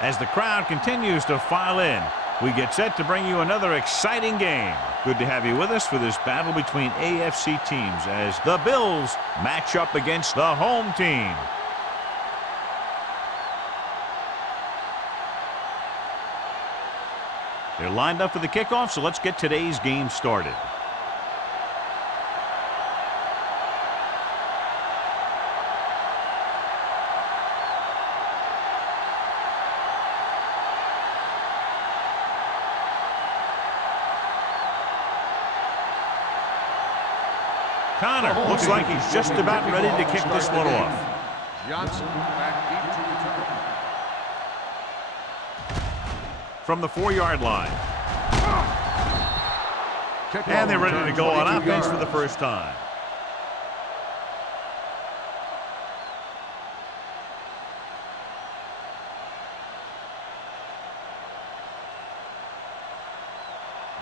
As the crowd continues to file in, we get set to bring you another exciting game. Good to have you with us for this battle between AFC teams as the Bills match up against the home team. They're lined up for the kickoff, so let's get today's game started. Connor looks like he's just about ready to kick this one off. Johnson back deep to return. From the 4-yard line. And they're ready to go on offense for the first time.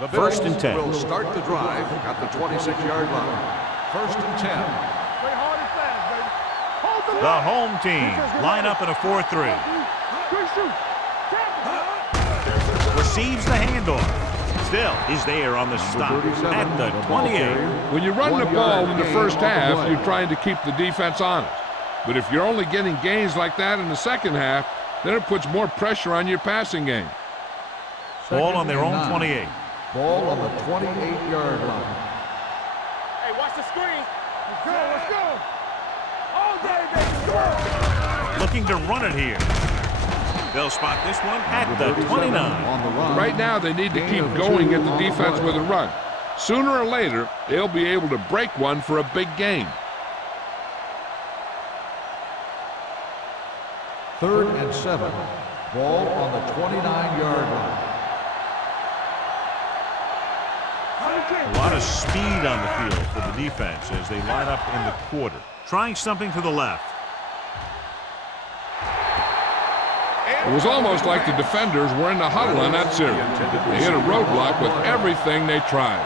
The First and 10. Will start the drive at the 26-yard line. First and 10. The home team line up in a 4-3. Receives the handoff. Still, he's there on the stop at the 28. When you run the ball in the first half, you're trying to keep the defense honest. But if you're only getting gains like that in the second half, then it puts more pressure on your passing game. Ball on their own 28. Ball on the 28-yard line. Hey, watch the screen. Let's go, let's go. All day, baby. Come on. Looking to run it here. They'll spot this one at the 29. Right now, they need to keep going at the defense with a run. Sooner or later, they'll be able to break one for a big game. Third and 7. Ball on the 29-yard line. A lot of speed on the field for the defense as they line up in the quarter. Trying something to the left. It was almost like the defenders were in the huddle on that series. They hit a roadblock with everything they tried.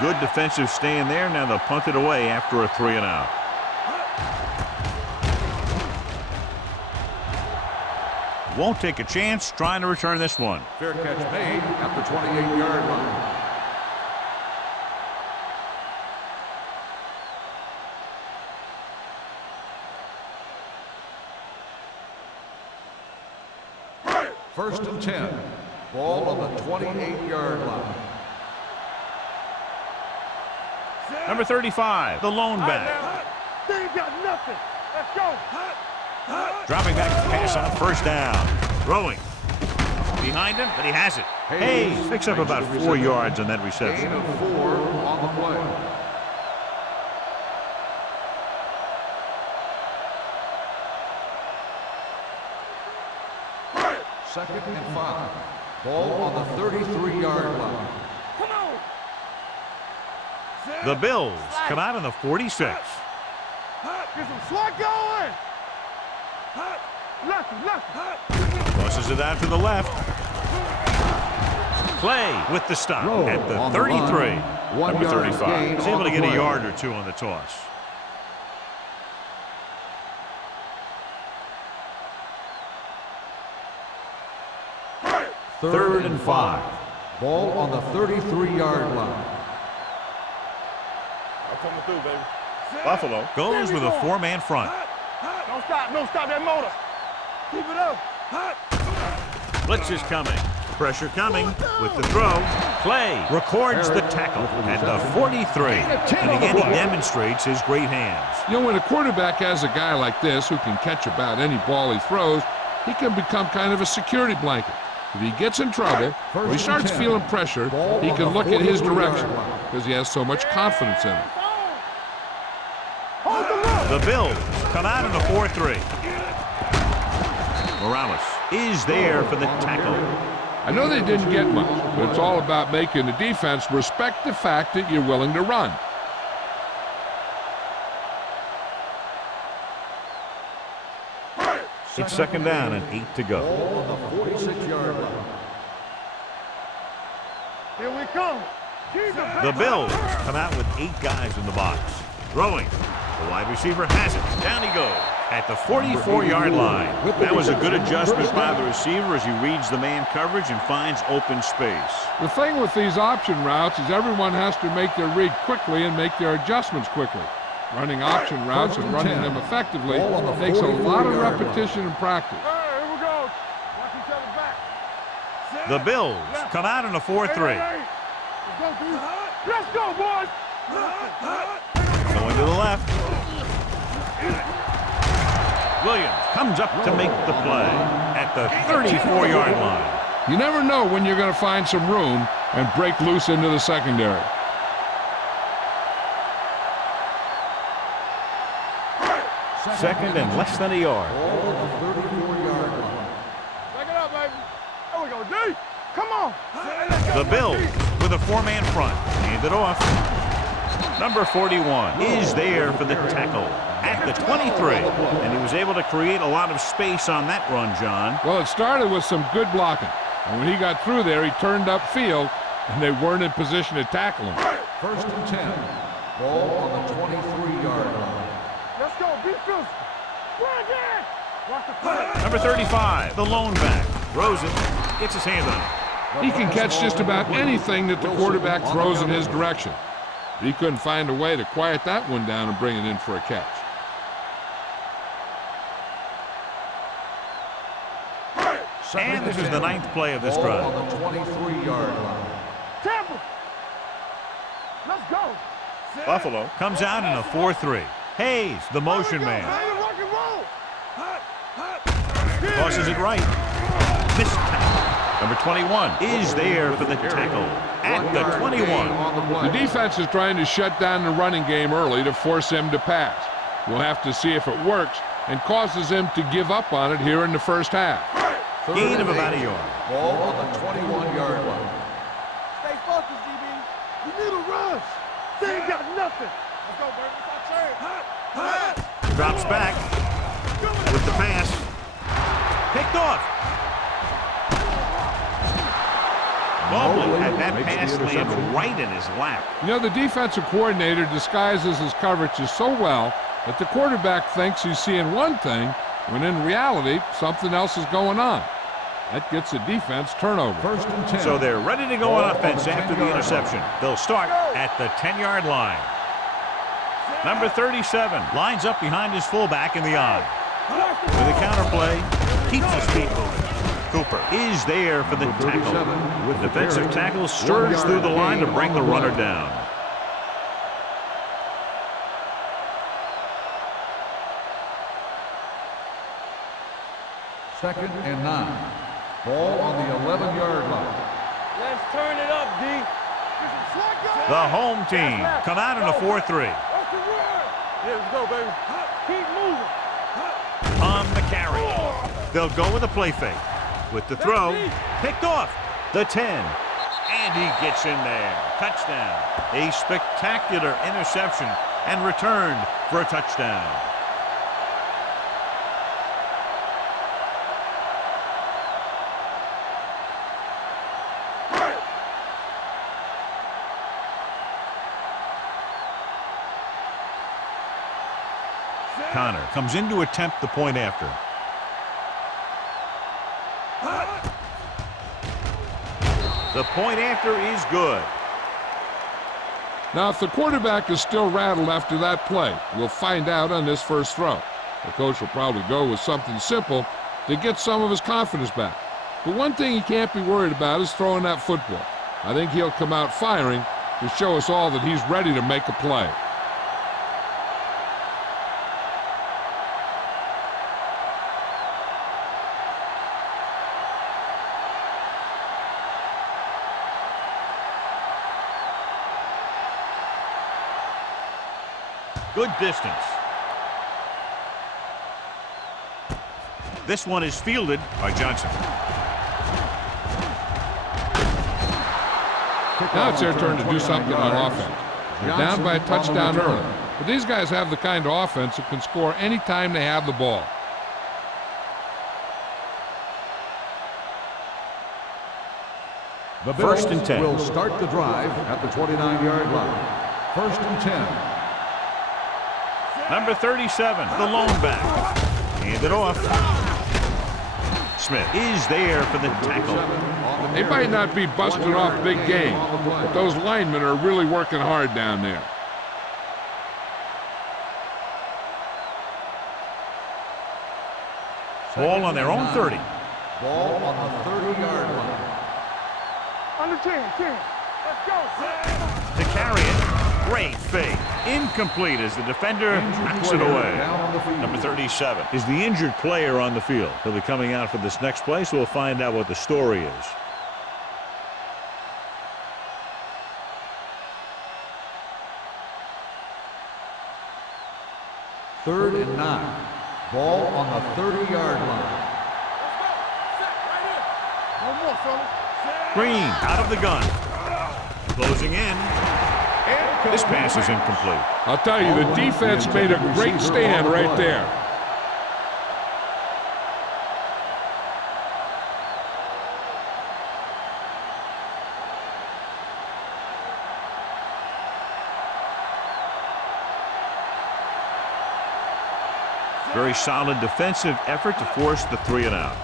Good defensive stand there. Now they'll punt it away after a 3-and-out. Won't take a chance trying to return this one. Fair catch made at the 28-yard line. First and 10. Ball on the 28-yard line. Number 35, the lone back. They ain't got nothing. Let's go. Dropping back to pass on first down. Throwing. Behind him, but he has it. Hayes picks up about 4 yards on that reception. Gain of 4 on the play. Second and 5. Ball on the 33-yard line. Come on. The Bills come out in the 46. Get some slot going. Left. Tosses it out to the left. Clay with the stop at the 33. Number 35 is able to get a yard or two on the toss. Third and 5. Ball on the 33-yard line. I'm coming through, baby. Buffalo goes with a 4-man front. Don't stop that motor. Keep it up. Blitz is coming. Pressure coming with the throw. Clay records the tackle at the 43. And again, he demonstrates his great hands. You know, when a quarterback has a guy like this who can catch about any ball he throws, he can become kind of a security blanket. If he gets in trouble or he starts feeling pressure, he can look in his direction because he has so much confidence in him. The Bills come out in a 4-3. Morales is there for the tackle. I know they didn't get much, but it's all about making the defense respect the fact that you're willing to run. It's second down and 8 to go. Ball on the 46-yard line. Here we come. The Bills come out with 8 guys in the box. Throwing. The wide receiver has it. Down he goes at the 44-yard line. That was a good adjustment by the receiver as he reads the man coverage and finds open space. The thing with these option routes is everyone has to make their read quickly and make their adjustments quickly. Running option routes and running them effectively takes a lot of repetition and practice. Hey, here we go. Watch each other back. The Bills come out in a 4-3. Let's go, dude. Let's go, boys. Going to the left. Williams comes up to make the play at the 34-yard line. You never know when you're going to find some room and break loose into the secondary. Second and less than a yard. Ball on the 34-yard line. Take it up, baby. There we go, D. Come on. Let's go, The Bills with a 4-man front. Hand it off. Number 41 is there for the tackle at the 23. And he was able to create a lot of space on that run, John. Well, it started with some good blocking. And when he got through there, he turned upfield, and they weren't in position to tackle him. First and 10. Ball on the 23-yard line. Let's go. Be physical. Run again. Watch the play. Number 35, the lone back. Throws it. Gets his hand on it. He can catch just about anything that the quarterback throws in his direction. But he couldn't find a way to quiet that one down and bring it in for a catch. And this is the 9th play of this Ball drive. on the 23-yard line. Tampa. Let's go. Buffalo comes out in a 4-3. Hayes, the motion man. Rock and roll. Tosses it right. Missed tackle. Number 21 is there for the tackle at the 21. The defense is trying to shut down the running game early to force him to pass. We'll have to see if it works and causes him to give up on it here in the first half. Gain of about a yard. Ball on the 21-yard line. Stay focused, DB. You need a rush. They ain't got nothing. Let's go, baby. Drops back with the pass. Picked off. Baldwin had that pass land right in his lap. You know, the defensive coordinator disguises his coverages so well that the quarterback thinks he's seeing one thing when in reality something else is going on. That gets the defense turnover. First and 10. So they're ready to go on offense after the interception. They'll start at the 10-yard line. Number 37 lines up behind his fullback in the eye. With a counter play, keeps his feet moving. Cooper is there for the tackle. The defensive tackle surges through the line to bring the runner down. Second and 9. Ball on the 11-yard line. Let's turn it up, D. The home team come out in a 4-3. That's the word. Yeah, let's go, baby. Keep moving. On the carry. They'll go with a play fake. With the throw, picked off the 10. And he gets in there. Touchdown. A spectacular interception and returned for a touchdown. Connor comes in to attempt the point after. The point after is good. Now, if the quarterback is still rattled after that play, we'll find out on this first throw. The coach will probably go with something simple to get some of his confidence back. But one thing he can't be worried about is throwing that football. I think he'll come out firing to show us all that he's ready to make a play. Good distance. This one is fielded by Johnson. Now it's their turn to do something on offense. They're down by a touchdown early. But these guys have the kind of offense that can score any time they have the ball. The First and 10. will start the drive at the 29-yard line. First and 10. Number 37, the lone back. Hand it off. Smith is there for the tackle. They might not be busting off big game, but those linemen are really working hard down there. Ball on their own 30. Ball on the 30-yard line. Under 10. Let's go. To carry it. Great fake. Incomplete as the defender knocks it away. Number 37 is the injured player on the field. He'll be coming out for this next play, so we'll find out what the story is. Third and 9. Ball on the 30-yard line. No more, fellas. Green out of the gun. Closing in. This pass is incomplete. I'll tell you, the defense made a great stand right there. Very solid defensive effort to force the 3 and out.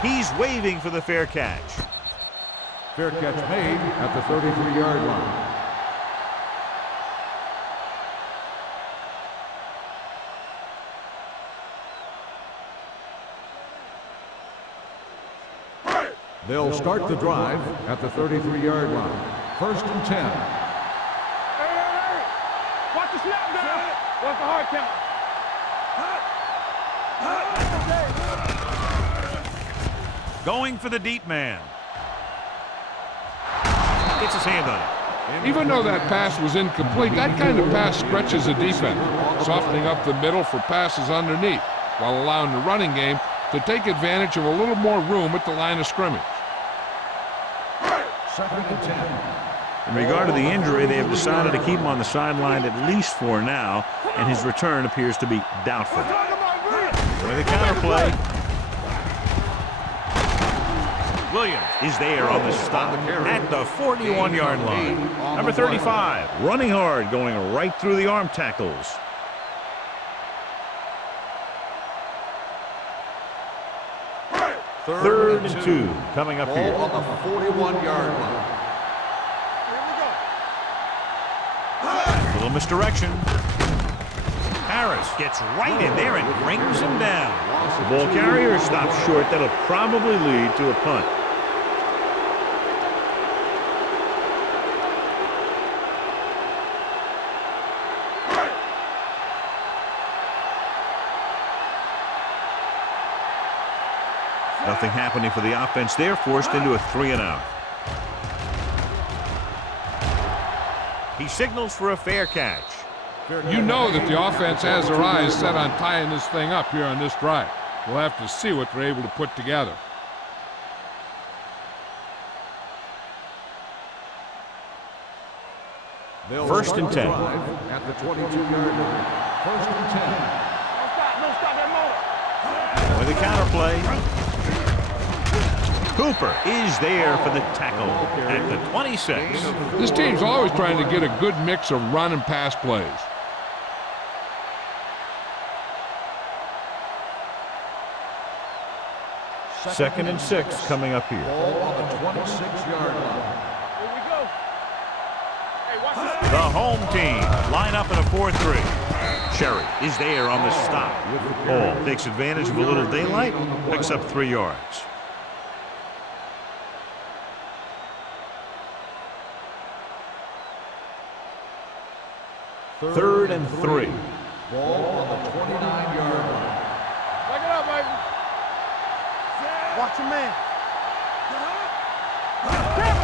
He's waving for the fair catch. Fair catch made at the 33-yard line. They'll start the drive at the 33-yard line. First and 10. Hey. Watch the snap down. Watch the hard count. Going for the deep man. Gets his hand on it. Even though that pass was incomplete, that kind of pass stretches a defense, softening up the middle for passes underneath, while allowing the running game to take advantage of a little more room at the line of scrimmage. Second and 10. In regard to the injury, they have decided to keep him on the sideline at least for now, and his return appears to be doubtful. With the counter play. Williams is there on the stop at the 41-yard line. Number 35, running hard, going right through the arm tackles. Third and 2 coming up here. Ball on the 41-yard line. Little misdirection. Harris gets right in there and brings him down. The ball carrier stops short. That'll probably lead to a punt. Nothing happening for the offense there, forced into a 3 and out. He signals for a fair catch. You know that the offense has their eyes set on tying this thing up here on this drive. We'll have to see what they're able to put together. First and 10. At the 22-yard line. First and 10. No stop that motor. With the counter play. Cooper is there for the tackle at the 26. This team's always trying to get a good mix of run and pass plays. Second and 6 coming up here. Ball on the 26-yard line. Here we go. Hey, watch this. The home team line up in a 4-3. Cherry is there on the stop. Hall takes advantage of a little daylight, picks up 3 yards. Third and 3. Ball on the 29-yard line. Back it up, baby. Watch your man.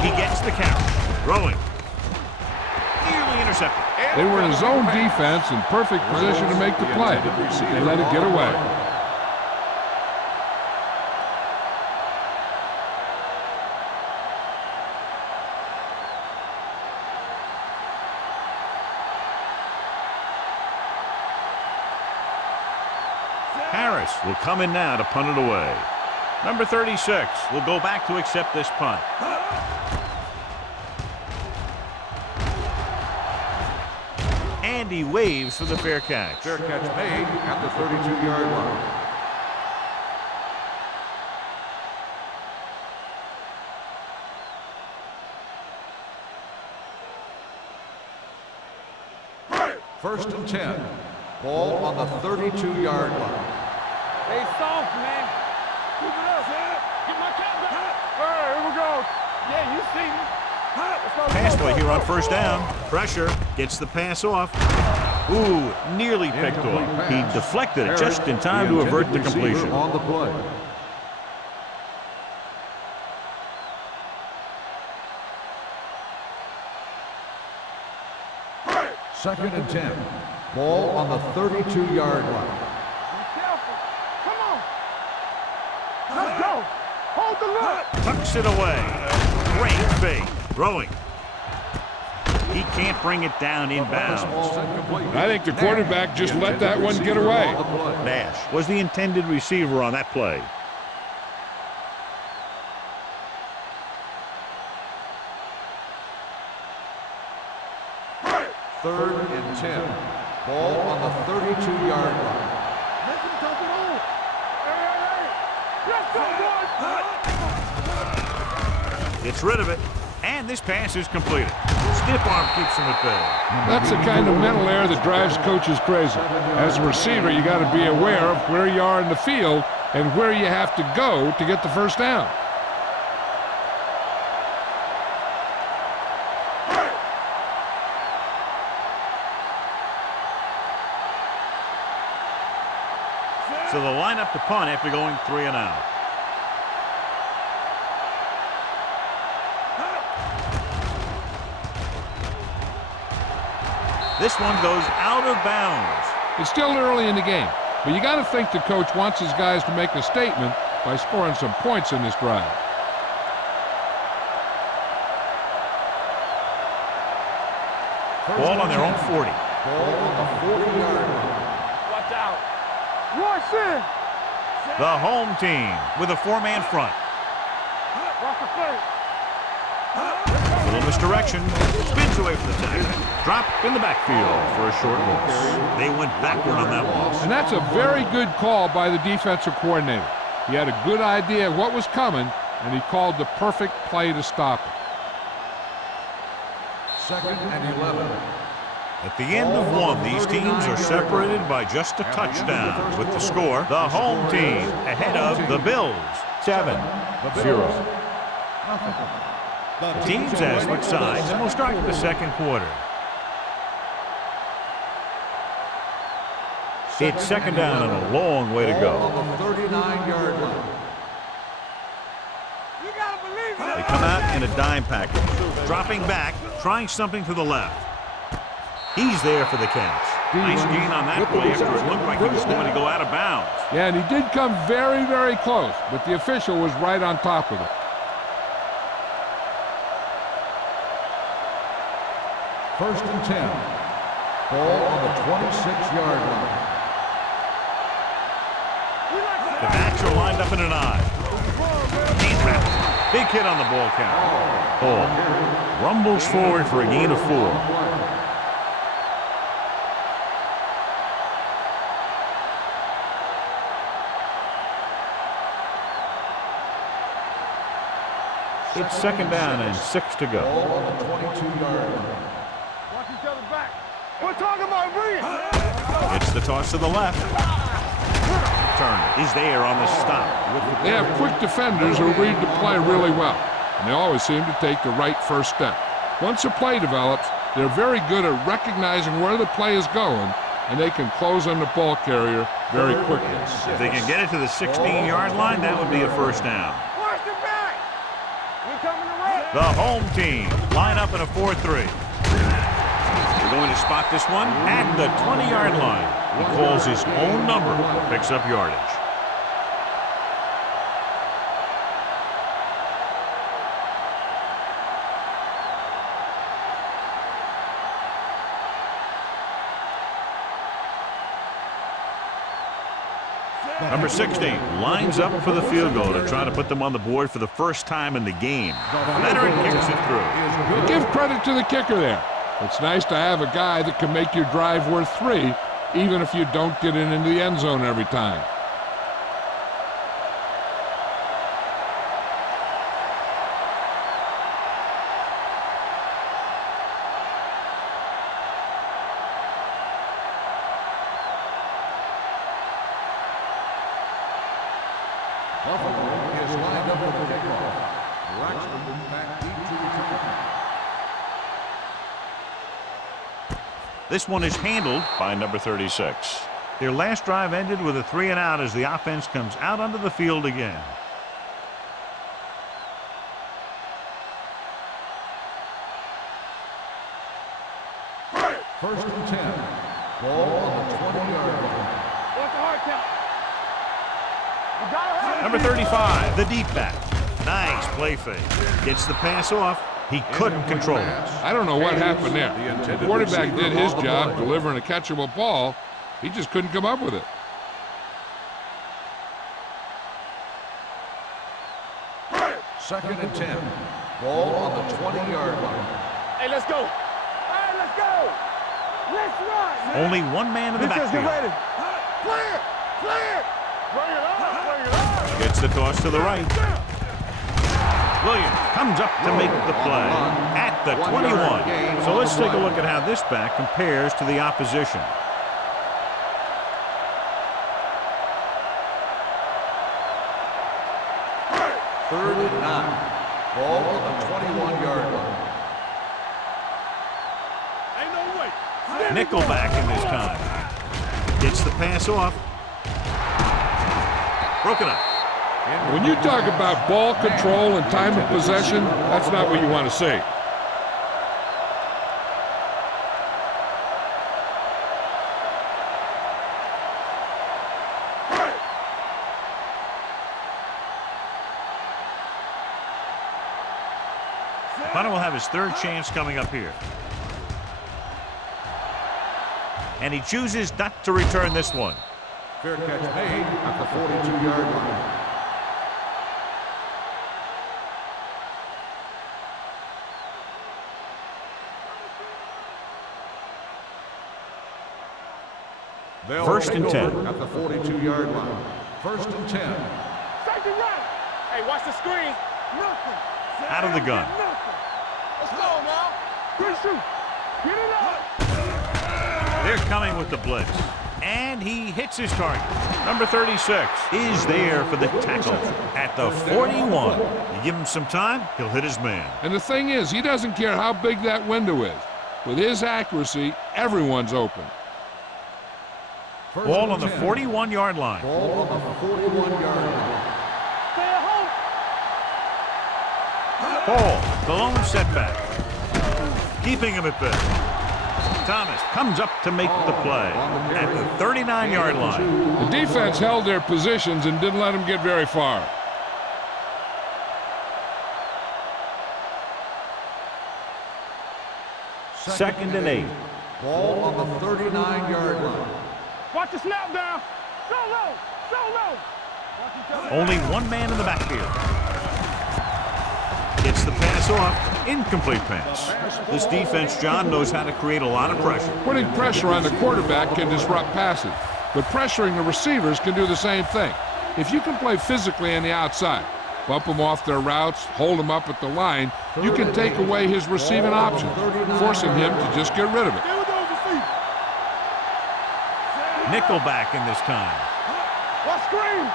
He gets the count. Throwing. Nearly intercepted. They were in zone defense in perfect position to make the play. They let it get away. Harris will come in now to punt it away. Number 36 will go back to accept this punt. And he waves for the fair catch. Fair catch made at the 32-yard line. First and 10. Ball on the 32-yard line. Hey, soft, man. Keep it up. Get my cap back. All right, here we go. Yeah, you see me. Pass play here on first down. Pressure gets the pass off. Ooh, nearly picked off. He deflected it just in time to avert the completion. On the play. Second and 10. Ball on the 32-yard line. Be careful. Come on. Let's go. Hold the look. Tucks it away. Great fake. Throwing. He can't bring it down inbounds. I think the quarterback just let that one get away. Nash was the intended receiver on that play. Third and 10. Ball on the 32-yard line. Let him dump it on. Hey. Let's go, boys. Gets rid of it. And this pass is completed. Stiff arm keeps him at bay. That's the kind of mental error that drives coaches crazy. As a receiver, you got to be aware of where you are in the field and where you have to go to get the first down. So they'll line up to punt after going 3 and out. This one goes out of bounds. It's still early in the game, but you got to think the coach wants his guys to make a statement by scoring some points in this drive. Ball on their own 40. Ball on the 40-yard line. Watch out. Rush in. The home team with a 4-man front. Watch the play. A little misdirection. Spins away from the tackle. Dropped in the backfield for a short loss. They went backward on that loss. And that's a very good call by the defensive coordinator. He had a good idea of what was coming, and he called the perfect play to stop it. Second and 11. At the end of one, these teams are separated by just a touchdown. With the score, the home team ahead of the Bills, 7-0. The teams have switched sides, and we'll start the second quarter. It's second down and a long way to go. On the 39-yard line. You gotta believe it. They come out in a dime package, dropping back, trying something to the left. He's there for the catch. Nice gain on that play after it looked like he was going to go out of bounds. Yeah, and he did come very, very close, but the official was right on top of it. First and 10. Ball on the 26-yard line. The backs are lined up in an I. Can't wrap it. Big hit on the ball count. Ball rumbles forward for a gain of 4. It's second down and 6 to go. Ball on the 22-yard line. Watch each other back. We're talking about bringing. It's the toss to the left. Turner is there on the stop. They have quick defenders who read the play really well, and they always seem to take the right first step. Once a play develops, they're very good at recognizing where the play is going, and they can close on the ball carrier very quickly. If they can get it to the 16-yard line, that would be a first down. Watch the back. We're coming to run. The home team line up in a 4-3. They're going to spot this one at the 20-yard line. He calls his own number, picks up yardage. Number 60 lines up for the field goal to try to put them on the board for the first time in the game. Leonard kicks it through. And give credit to the kicker there. It's nice to have a guy that can make your drive worth 3, even if you don't get it into the end zone every time. Buffalo is lined up for the kickoff. Braxton back deep to return. This one is handled by number 36. Their last drive ended with a 3-and-out as the offense comes out onto the field again. First and 10. Ball on the 20-yard line. What's the hard count? You got it. Number 35, the deep back. Nice play fake. Gets the pass off. He couldn't control it. I don't know what happened there. The quarterback did his job delivering a catchable ball. He just couldn't come up with it. Second and 10. Ball on the 20-yard line. Hey, let's go. Hey, let's go. Let's run. Only one man in the backfield. Ready. Clear. Clear. Bring it on. Bring it on. Gets the toss to the right. Williams comes up to make the play at the 21. So let's take a look at how this back compares to the opposition. Third and 9. Ball on the 21-yard line. Ain't no way. Nickelback in this time. Gets the pass off. Broken up. When you talk about ball control and time of possession, that's not what you want to see. Punter will have his third chance coming up here. And he chooses not to return this one. Fair catch made at the 42-yard line. First and 10. At the 42-yard line. First and 10. Safety right. Hey, watch the screen. Nothing. Out of the gun. Let's go now. Good shoot. Get it up. They're coming with the blitz. And he hits his target. Number 36 is there for the tackle at the 41. You give him some time, he'll hit his man. And the thing is, he doesn't care how big that window is. With his accuracy, everyone's open. Ball on the 41-yard line. Ball on the 41-yard line. Stay at home. Ball, the lone setback. Keeping him at bay. Thomas comes up to make the play at the 39-yard line. The defense held their positions and didn't let them get very far. Second and 8. Ball on the 39-yard line. Watch the snap down. So low. So low. Watch each other. Only one man in the backfield. Gets the pass off. Incomplete pass. This defense, John, knows how to create a lot of pressure. Putting pressure on the quarterback can disrupt passes, but pressuring the receivers can do the same thing. If you can play physically on the outside, bump them off their routes, hold them up at the line, you can take away his receiving options, forcing him to just get rid of it. Nickelback in this time. Watch screen.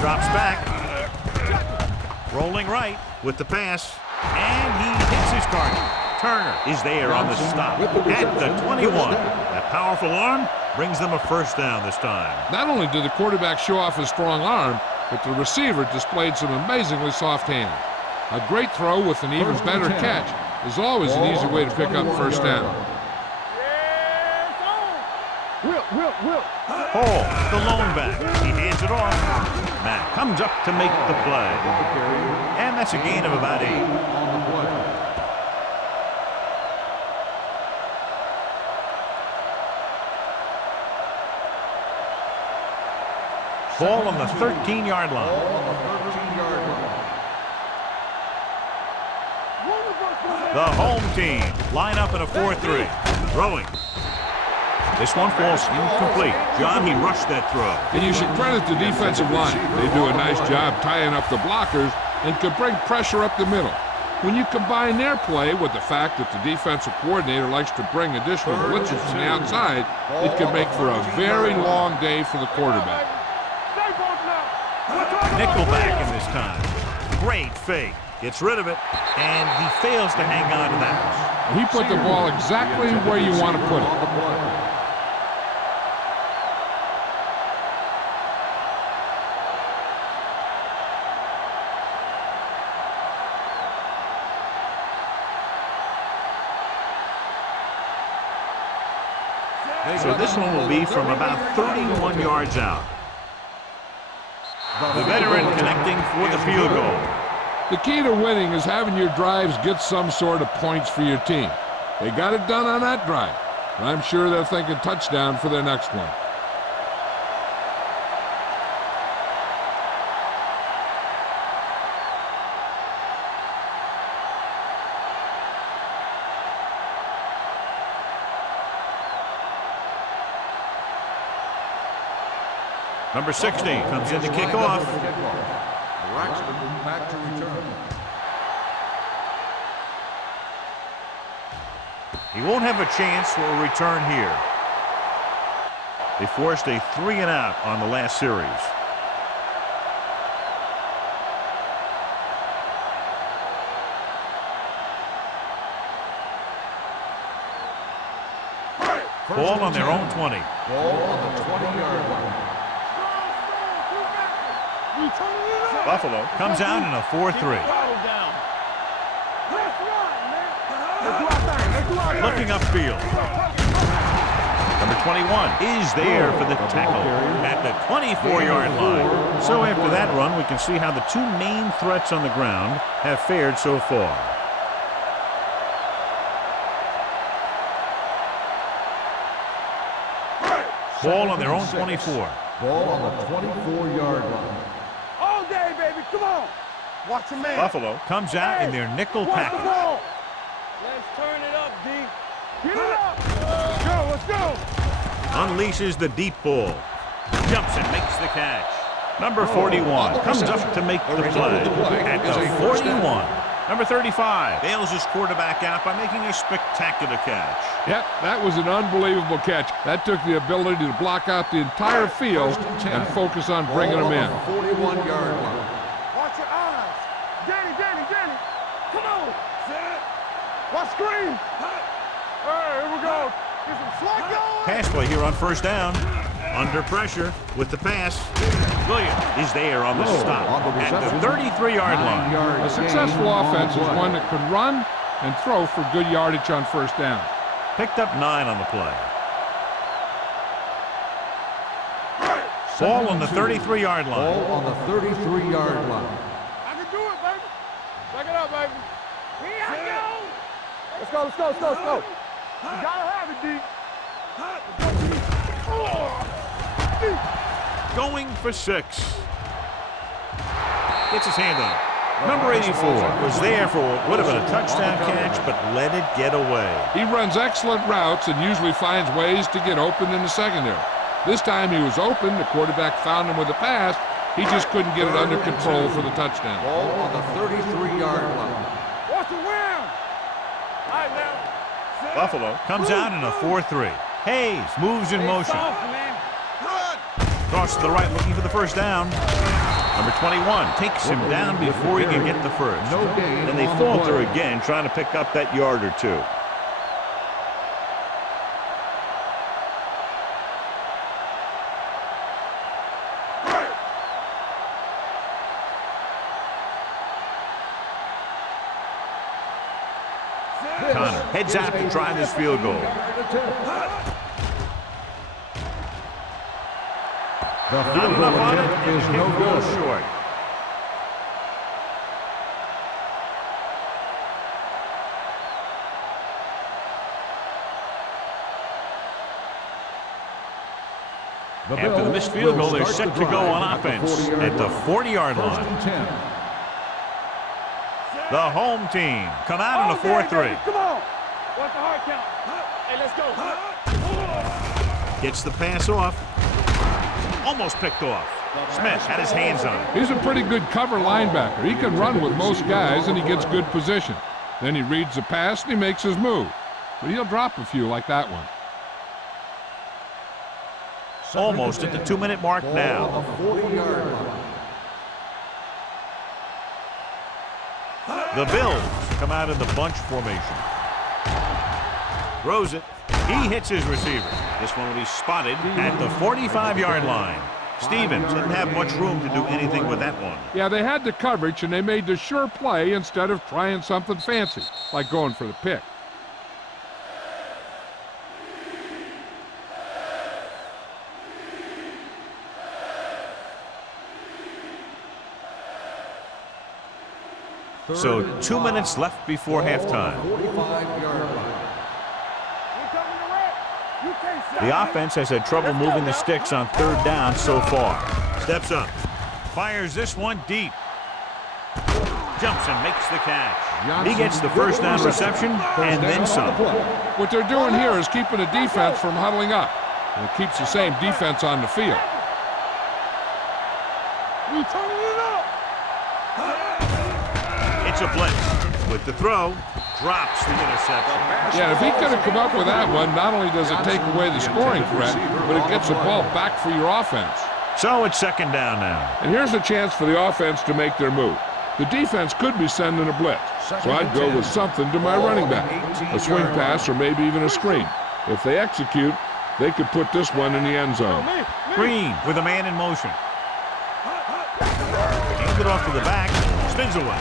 Drops back. Rolling right with the pass. And he hits his target. Turner is there on the stop at the 21. That powerful arm brings them a first down this time. Not only did the quarterback show off his strong arm, but the receiver displayed some amazingly soft hands. A great throw with an even better catch is always an easy way to pick up first down. Will. Hall, the lone back. He hands it off. Matt comes up to make the play. And that's a gain of about 8. On the play. Ball on the 13-yard line. Ball on the 13-yard line. The home team line up in a 4-3. Throwing. This one falls incomplete. John, he rushed that throw. And you should credit the defensive line. They do a nice job tying up the blockers and could bring pressure up the middle. When you combine their play with the fact that the defensive coordinator likes to bring additional blitzers from the outside, it can make for a very long day for the quarterback. Nickelback in this time. Great fake. Gets rid of it, and he fails to hang on to that. He put the ball exactly where you want to put it. So this one will be from about 31 yards out. The veteran connecting for the field goal. The key to winning is having your drives get some sort of points for your team. They got it done on that drive, and I'm sure they're thinking touchdown for their next one. Number 16 comes in to kick off. Braxton back to return. He won't have a chance for a return here. They forced a 3-and-out on the last series. Ball on their own 20. Ball on the 20-yard line. Buffalo comes out in a 4-3. Looking upfield. Number 21 is there for the tackle at the 24-yard line. So after that run, we can see how the two main threats on the ground have fared so far. Ball on their own 24. Ball on the 24-yard line. All day, baby. Come on. Watch your man. Buffalo comes out in their nickel Watch the package. ball. Let's turn it up, D. Get it up. Let's go. Let's go. Unleashes the deep ball. Jumps and makes the catch. Number 41 comes up to make the play at the 41. Number 35 bails his quarterback out by making a spectacular catch. Yep, that was an unbelievable catch. That took the ability to block out the entire field and focus on bringing them in. 41-yard line. Watch your eyes. Danny. Come on. Set. Watch screen. All right, here we go. Get some slack going. Pass play here on first down. Under pressure with the pass. Williams is there on the stop at the 33-yard line. A successful offense is one that can run and throw for good yardage on first down. Picked up 9 on the play. Ball on the 33-yard line. Ball on the 33-yard line. I can do it, baby. Check it out, baby. Here I go. Let's go. You gotta have it, D. Going for 6. Gets his hand on it. Number 84 was there for what would have been a touchdown catch, but let it get away. He runs excellent routes and usually finds ways to get open in the secondary. This time he was open. The quarterback found him with a pass. He just couldn't get it under control for the touchdown. Ball on the 33-yard line. Watch the win. All right, now. Buffalo comes out in a 4-3. Hayes moves in motion. Soft, man. Cross to the right looking for the first down. Number 21 takes him down before he can get the first. And they falter again trying to pick up that yard or two. Connor heads out to try this field goal. The Not field enough goal on it, attempt and is the no kick goes good. short. After the missed field goal, they're set to go on offense at the 40-yard line. The home team come out in a 4-3. Come on. What's the hard count? Hey, let's go. Gets the pass off. Almost picked off. Smith had his hands on it. He's a pretty good cover linebacker. He can run with most guys, and he gets good position. Then he reads the pass, and he makes his move. But he'll drop a few like that one. Almost at the 2-minute mark now. The Bills come out in the bunch formation. Throws it. He hits his receiver. This one will be spotted at the 45-yard line. Stevens didn't have much room to do anything with that one. Yeah, they had the coverage, and they made the sure play instead of trying something fancy, like going for the pick. So 2 minutes left before halftime. The offense has had trouble moving the sticks on 3rd down so far. Steps up. Fires this one deep. Jumps and makes the catch. He gets the first down reception and then some. What they're doing here is keeping the defense from huddling up. And it keeps the same defense on the field. We turning it up. It's a blitz. With the throw, drops the interception. Yeah, if he could have come up with that one, not only does it take away the scoring threat, but it gets the ball back for your offense. So it's 2nd down now. And here's a chance for the offense to make their move. The defense could be sending a blitz, so I'd go with something to my running back. A swing pass or maybe even a screen. If they execute, they could put this one in the end zone. Green with a man in motion. Hands it off to the back. Spins away.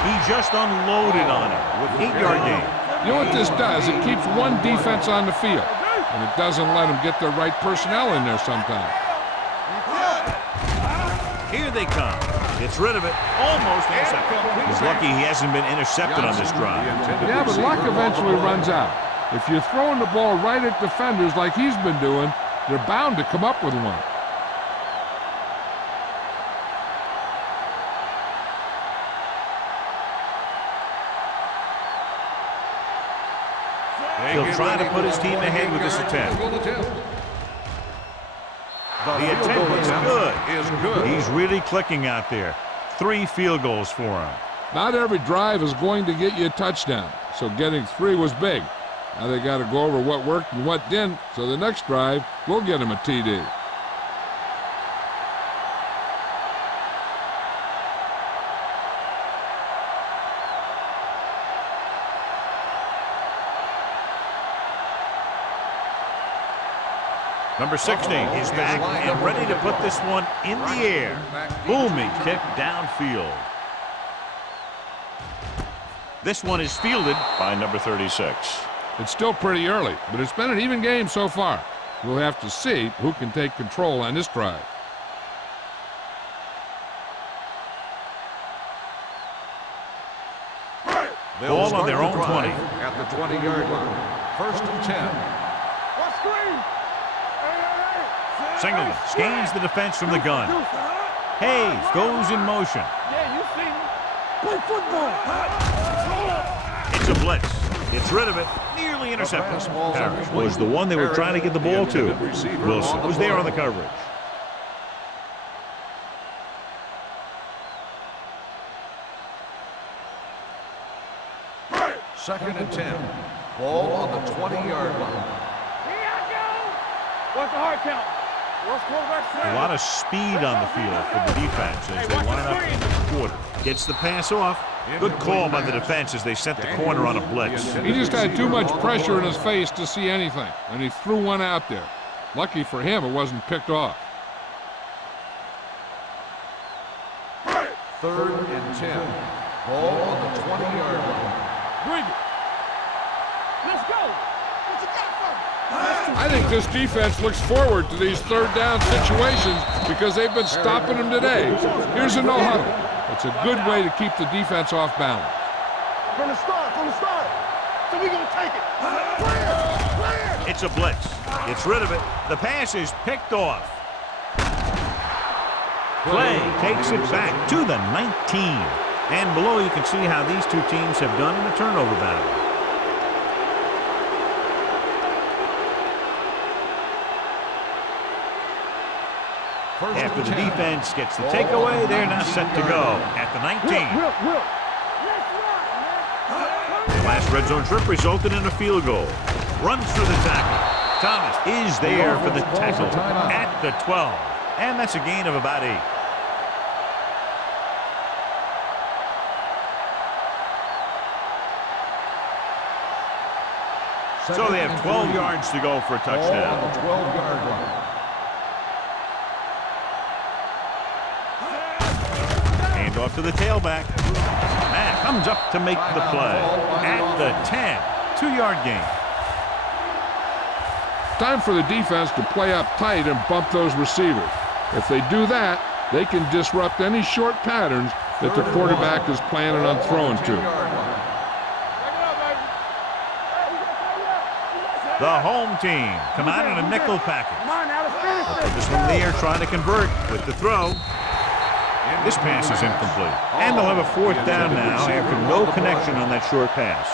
He just unloaded on it with 8-yard gain. You know what this does? It keeps one defense on the field, and it doesn't let them get the right personnel in there sometimes. Here they come. Gets rid of it. Almost intercepted. He's lucky he hasn't been intercepted on this drive. Yeah, but luck eventually runs out. If you're throwing the ball right at defenders like he's been doing, they're bound to come up with one. He'll try to put his team ahead with this attempt. The attempt is good. He's really clicking out there. 3 field goals for him. Not every drive is going to get you a touchdown, so getting 3 was big. Now they got to go over what worked and what didn't, so the next drive will get him a TD. Number 16 is back and ready to put this one in the air. Booming kick downfield. This one is fielded by number 36. It's still pretty early, but it's been an even game so far. We'll have to see who can take control on this drive. Ball on their own 20. At the 20-yard line. 1st and 10. What screen? Singleton scans the defense from the gun. Hayes goes in motion. Yeah, you see me. Play football. It's a blitz. Gets rid of it. Nearly intercepted. Parrish was the one they were trying to get the ball to. Wilson was there on the coverage. Second and 10. Ball on the 20-yard line. Here I go. What's the hard count? What's quarterback saying? A lot of speed on the field for the defense as they line up in the quarter. Gets the pass off. Good call by the defense as they sent the corner on a blitz. He just had too much pressure in his face to see anything, and he threw one out there. Lucky for him, it wasn't picked off. 3rd and 10. Ball on the 20-yard line. Bring it. Let's go. What you got for me? I think this defense looks forward to these 3rd down situations because they've been stopping them today. Here's a no huddle. It's a good way to keep the defense off balance. From the start. So we're going to take it. Clear. It's a blitz. Gets rid of it. The pass is picked off. Play takes it back to the 19. And below you can see how these two teams have done in the turnover battle. After the defense gets the takeaway, they're now set to go at the 19. The last red zone trip resulted in a field goal. Runs through the tackle. Thomas is there for the tackle at the 12. And that's a gain of about 8. So they have 12 yards to go for a touchdown. On the 12-yard line. Hand off to the tailback. And comes up to make the play at the 10. 2-yard gain. Time for the defense to play up tight and bump those receivers. If they do that, they can disrupt any short patterns that the quarterback is planning on throwing to. The home team come out in a nickel package. They'll put this one in the air, trying to convert with the throw. This pass is incomplete. And they'll have a 4th down now after no connection on that short pass.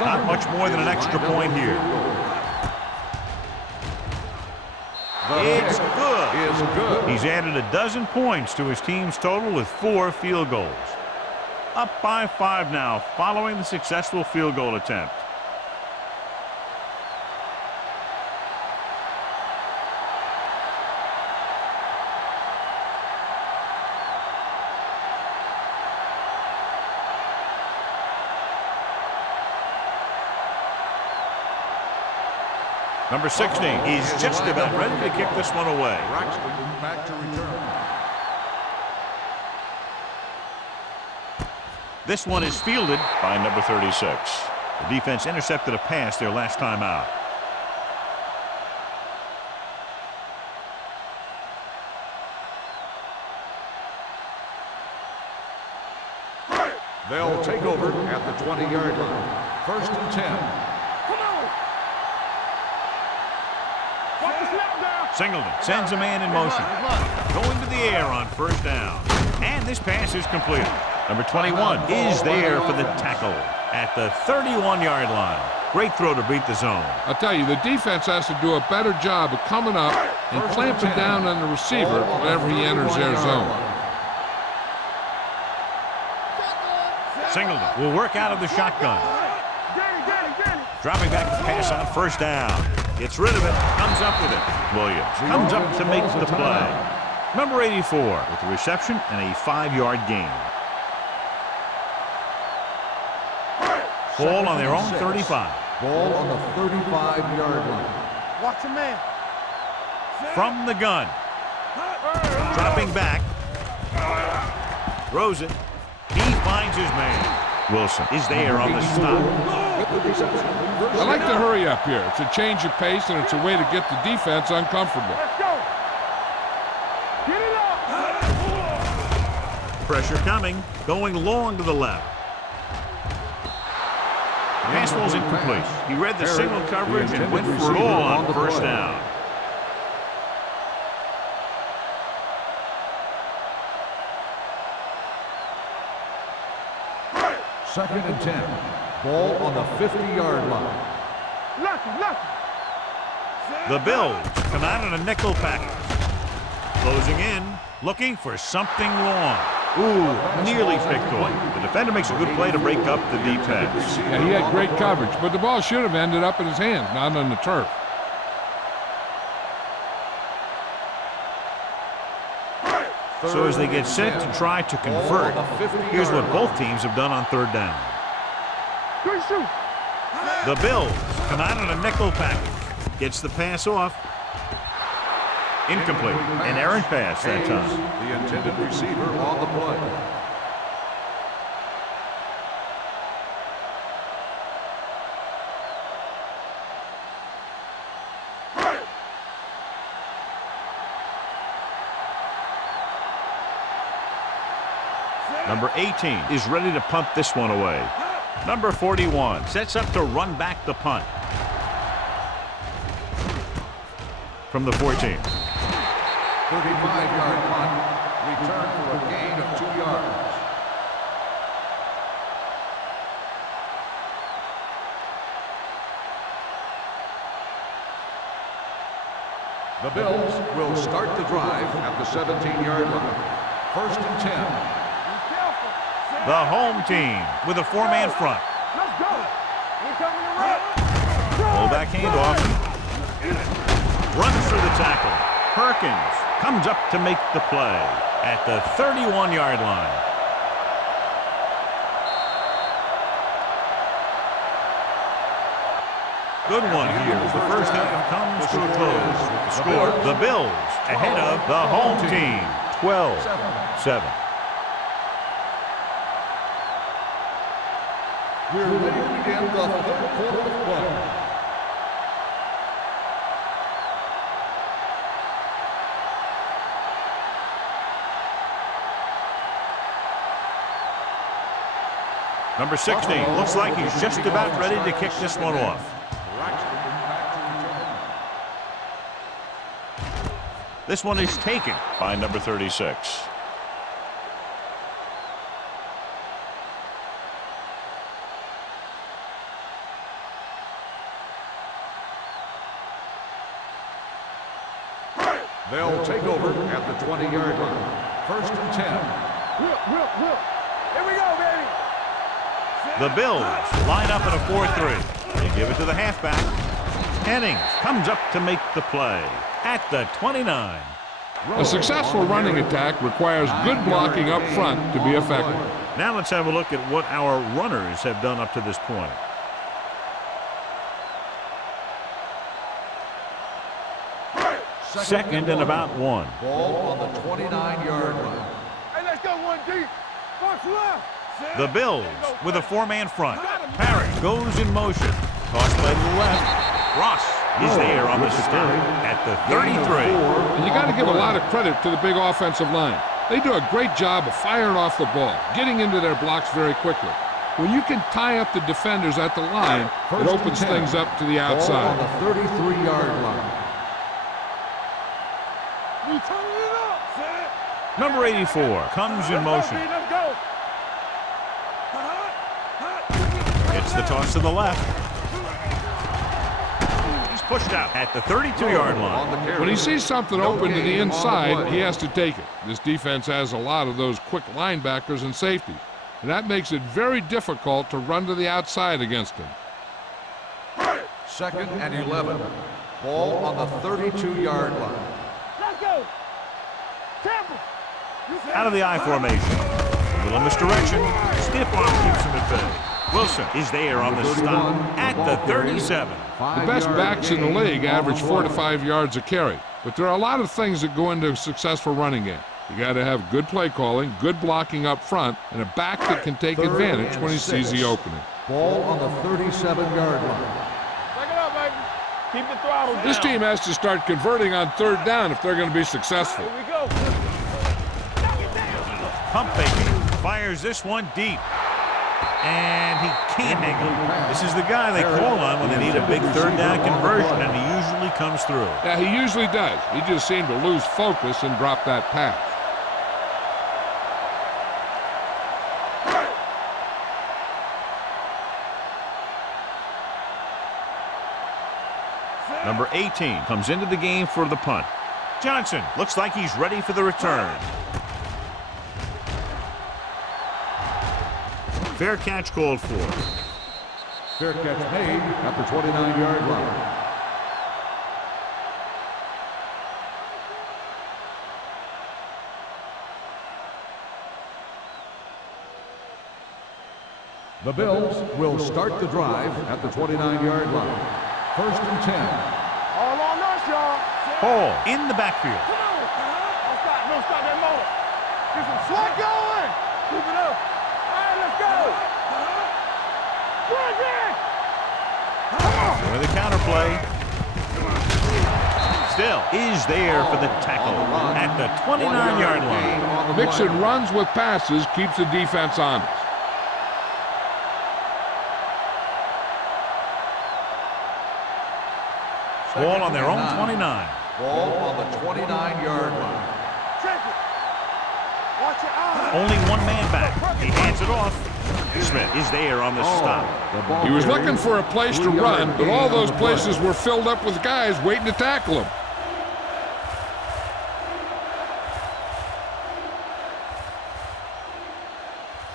Not much more than an extra point here. It's good. He's added a dozen points to his team's total with 4 field goals. Up by 5 now following the successful field goal attempt. Number 60 is just about ready to kick this one away. Back to return. This one is fielded by number 36. The defense intercepted a pass their last time out. They'll take over at the 20-yard line. 1st and 10. Singleton sends a man in motion. Going to the air on 1st down. And this pass is completed. Number 21 is there for the tackle at the 31-yard line. Great throw to beat the zone. I'll tell you, the defense has to do a better job of coming up and clamping down on the receiver whenever he enters their zone. Singleton will work out of the shotgun. Dropping back to pass on 1st down. Gets rid of it, comes up with it. Williams comes up to make the play. Number 84 with the reception and a 5-yard gain. Ball on their own 35. Ball on the 35-yard line. Watch a man. From the gun. Dropping back. Throws it. He finds his man. Wilson is there on the stop. I like to hurry up here. It's a change of pace, and it's a way to get the defense uncomfortable. Let's go. Get it up. Pressure coming. Going long to the left. Pass ball's incomplete. He read the single coverage and went for it all on 1st down. Second and 10. Ball on the 50-yard line. Lucky. The Bills come out in a nickel package. Closing in, looking for something long. Ooh, nearly picked off. The defender makes a good play to break up the defense. Yeah, he had great coverage, but the ball should have ended up in his hands, not on the turf. So as they get set to try to convert, here's what both teams have done on 3rd down. Good shoot. The Bills come out in a nickel package. Gets the pass off. Incomplete. An errant pass that time. The intended receiver on the play. Number 18 is ready to punt this one away. Number 41 sets up to run back the punt. From the 14. 35-yard punt. Return for a gain of 2 yards. The Bills will start the drive at the 17-yard line. 1st and 10. The home team with a 4-man front. Let's go. We're coming to run. Fullback handoff. Runs through the tackle. Perkins comes up to make the play at the 31-yard line. Good one here as the first half comes to a close with the score. The Bills ahead of the home team, 12-7. We're ready to begin the 3rd quarter of play. Number 16 looks like he's just about ready to kick this one off. This one is taken by number 36. They'll take over at the 20-yard line. 1st and 10. Will. Here we go, baby. The Bills line up in a 4-3. They give it to the halfback. Hennings comes up to make the play at the 29. A successful running attack requires good blocking up front to be effective. Now let's have a look at what our runners have done up to this point. Second and about 1. Ball on the 29-yard line. Hey, let's go one deep. Box left. The Bills with a 4-man front. Parry goes in motion. Toss play to the left. Ross is there on the stop at the 33. And you got to give a lot of credit to the big offensive line. They do a great job of firing off the ball, getting into their blocks very quickly. When you can tie up the defenders at the line, it opens things up to the outside. Ball on the 33-yard line. We turning it up. Number 84 comes in motion. Let's go. Gets the toss to the left. He's pushed out at the 32-yard line. When he sees something open to the inside, he has to take it. This defense has a lot of those quick linebackers and safeties, and that makes it very difficult to run to the outside against him. 2nd and 11. Ball on the 32-yard line. Let's go. Temple. Out of the I formation. A little misdirection. Stiff arm keeps him at bay. Wilson is there on the stop at the 37. The best backs in the league average 4 to 5 yards a carry, but there are a lot of things that go into a successful running game. You got to have good play calling, good blocking up front, and a back that can take advantage when he sees the opening. Ball on the 37-yard line. Take it up, baby. Keep the throttle down. This team has to start converting on 3rd down if they're going to be successful. Here we go. Pump faking. Fires this one deep. And he can't hang on. This is the guy they call on when they need a big 3rd down conversion, and he usually comes through. Yeah, he usually does. He just seemed to lose focus and drop that pass. Number 18 comes into the game for the punt. Johnson looks like he's ready for the return. Fair catch called for. Fair catch made at the 29-yard line. The Bills will start the drive at the 29-yard line. 1st and 10. All on us, y'all. Hall in the backfield. Come on. Don't stop that motor. Get some slack going. Keep it up. All right, let's go. Run, Jack. Come on. With a counter play. Still Hill is there for the tackle at the 29-yard line. Mixing runs with passes keeps the defense honest. Ball on their own 29. Ball on the 29-yard line. Check it. Watch your eyes. Only one man back. He hands it off. Smith is there on the stop. He was looking for a place to run, but all those places were filled up with guys waiting to tackle him.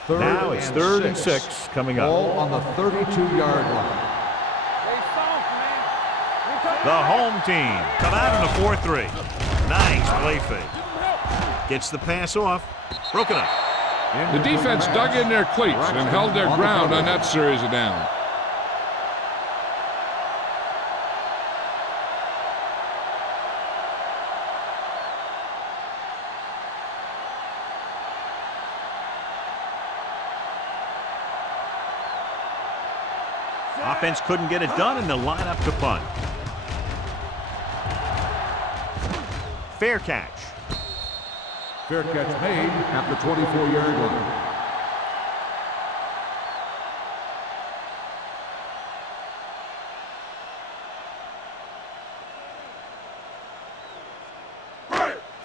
Now it's 3rd and 6 coming up. Ball on the 32-yard line. Stay soft, man. The home team come out in a 4-3. Nice play fake. Gets the pass off. Broken up. The defense dug in their cleats and held their ground on that series of downs. Offense couldn't get it done, and they'll line up to punt. Fair catch. Fair catch made at the 24-yard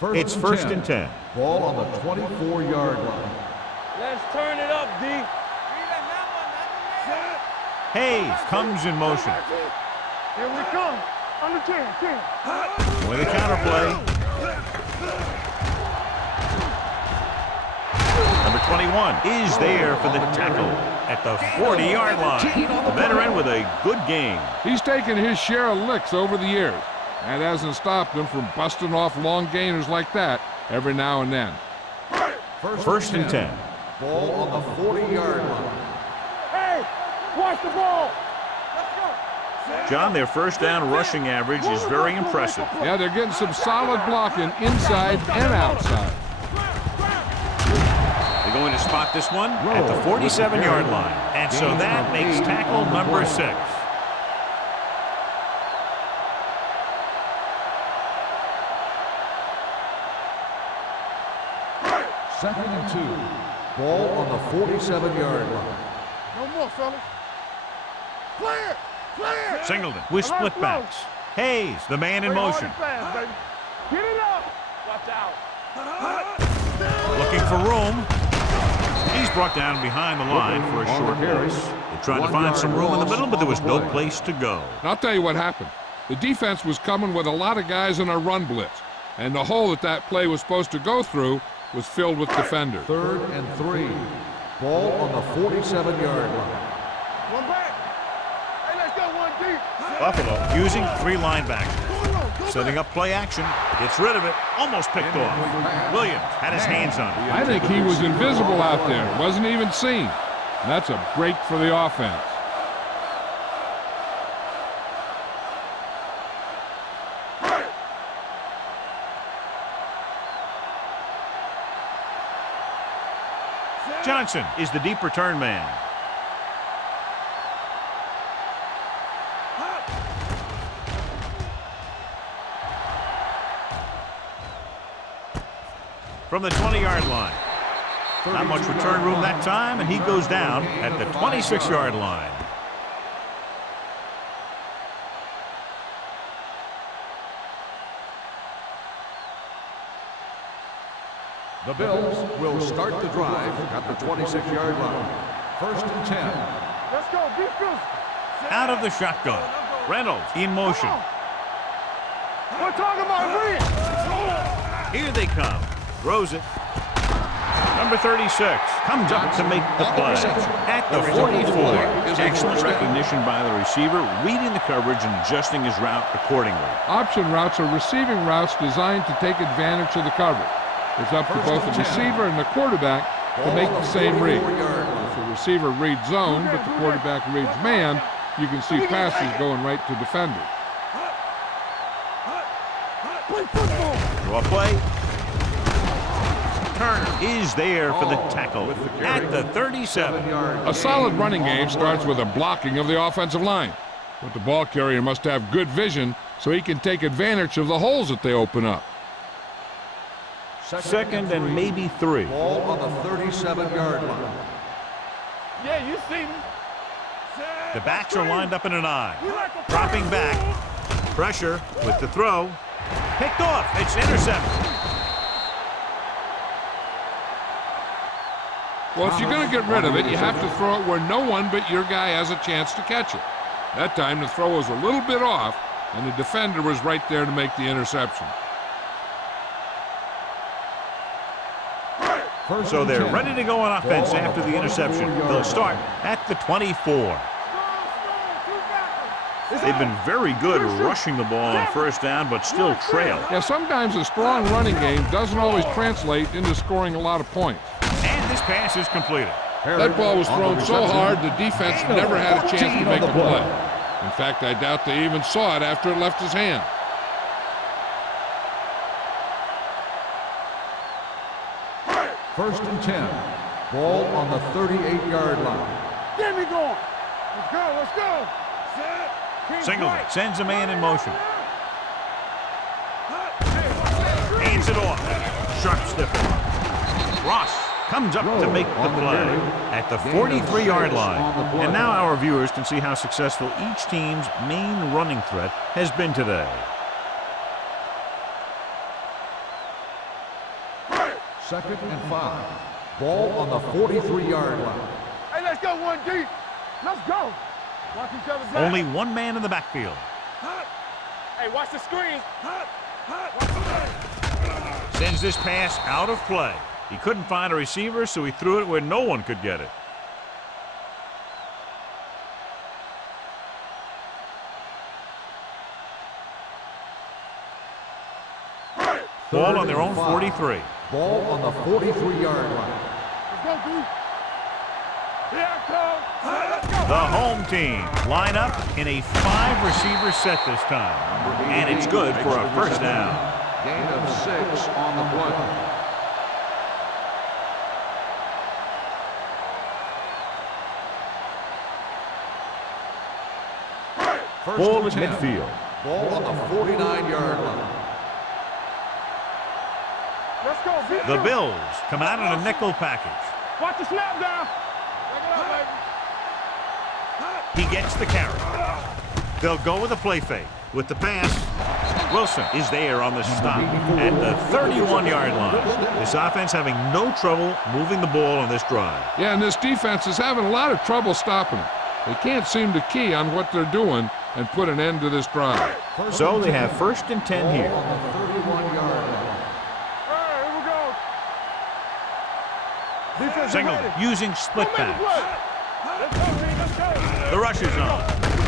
line. It's 1st and 10. Ball on the 24-yard line. Let's turn it up, D. Hayes comes in motion. Here we come. Under 10. With a counterplay. Number 21 is there for the tackle at the 40-yard line. The veteran with a good game. He's taken his share of licks over the years. That hasn't stopped him from busting off long gainers like that every now and then. 1st and 10. Ball on the 40-yard line. Hey, watch the ball. John, their first down rushing average is very impressive. Yeah, they're getting some solid blocking inside and outside. They're going to spot this one at the 47-yard line. And so that makes tackle number 6. Second and 2. Ball on the 47-yard line. No more, fellas. Clear. Singleton with split backs. Hayes, the man in motion. Fast, baby. Get it up. Watch out. Looking for room. He's brought down behind the line for a short pass. They tried to find some room in the middle, but there was no place to go. And I'll tell you what happened. The defense was coming with a lot of guys in a run blitz, and the hole that play was supposed to go through was filled with defenders. 3rd and 3. Ball on the 47-yard line. One back. Hey, let's go one deep. Buffalo using 3 linebackers. Setting up play action. Gets rid of it. Almost picked off. Williams had his hands on it. I think he was invisible out there. Wasn't even seen. And that's a break for the offense. Johnson is the deep return man. From the 20-yard line. Not much return room that time, and he goes down at the 26-yard line. The Bills will start the drive at the 26-yard line. 1st and 10. Let's go. Be physical. Out of the shotgun. Reynolds in motion. We're talking about read. Here they come. Throws it. Number 36 comes up to make the play at the 44. Excellent recognition by the receiver, reading the coverage and adjusting his route accordingly. Option routes are receiving routes designed to take advantage of the coverage. It's up to both the receiver and the quarterback to make the same read. If the receiver reads zone, but the quarterback reads man, you can see passes going right to defenders. Draw play. Turner is there for the tackle at the 37. A solid running game starts with a blocking of the offensive line, but the ball carrier must have good vision so he can take advantage of the holes that they open up. Second and maybe 3. Ball on the 37-yard line. Yeah, you see me. The backs are lined up in an I. Dropping back. Pressure with the throw. Picked off. It's intercepted. Well, if you're going to get rid of it, you have to throw it where no one but your guy has a chance to catch it. That time the throw was a little bit off, and the defender was right there to make the interception. So they're ready to go on offense after the interception. They'll start at the 24. They've been very good rushing the ball on first down, but still trail. Yeah, sometimes a strong running game doesn't always translate into scoring a lot of points. And this pass is completed. That ball was thrown so hard the defense never had a chance to make the play. In fact, I doubt they even saw it after it left his hand. First and 10. Ball on the 38-yard line. Get me going. Let's go, let's go. Singleton sends a man in motion. Hands it off. Sharp stipper. Ross comes up to make the play at the 43-yard line. And now our viewers can see how successful each team's main running threat has been today. Second and 5. Ball on the 43-yard line. Hey, let's go one deep. Let's go. Watch each other back. Only one man in the backfield. Hey, watch the screen. Sends this pass out of play. He couldn't find a receiver, so he threw it where no one could get it. Ball on their own 43. Ball on the 43-yard line. Let's go, dude. Here I come. Let's go. The home team line up in a 5-receiver set this time. And it's good for a first down. Gain of 6 on the play. Ball at midfield. Ball on the 49-yard line. Let's go, beat The him. Bills come out in a nickel package. Watch the snap down. Take it up, baby. He gets the carry. They'll go with a play fake. With the pass, Wilson is there on the stop at the 31-yard line. This offense having no trouble moving the ball on this drive. Yeah, and this defense is having a lot of trouble stopping it. They can't seem to key on what they're doing and put an end to this drive. So they have first and 10 here. On the 31-yard line. Hey, here we go. Defense Singleton using split backs. Let's go, man. Let's go. The rush is on.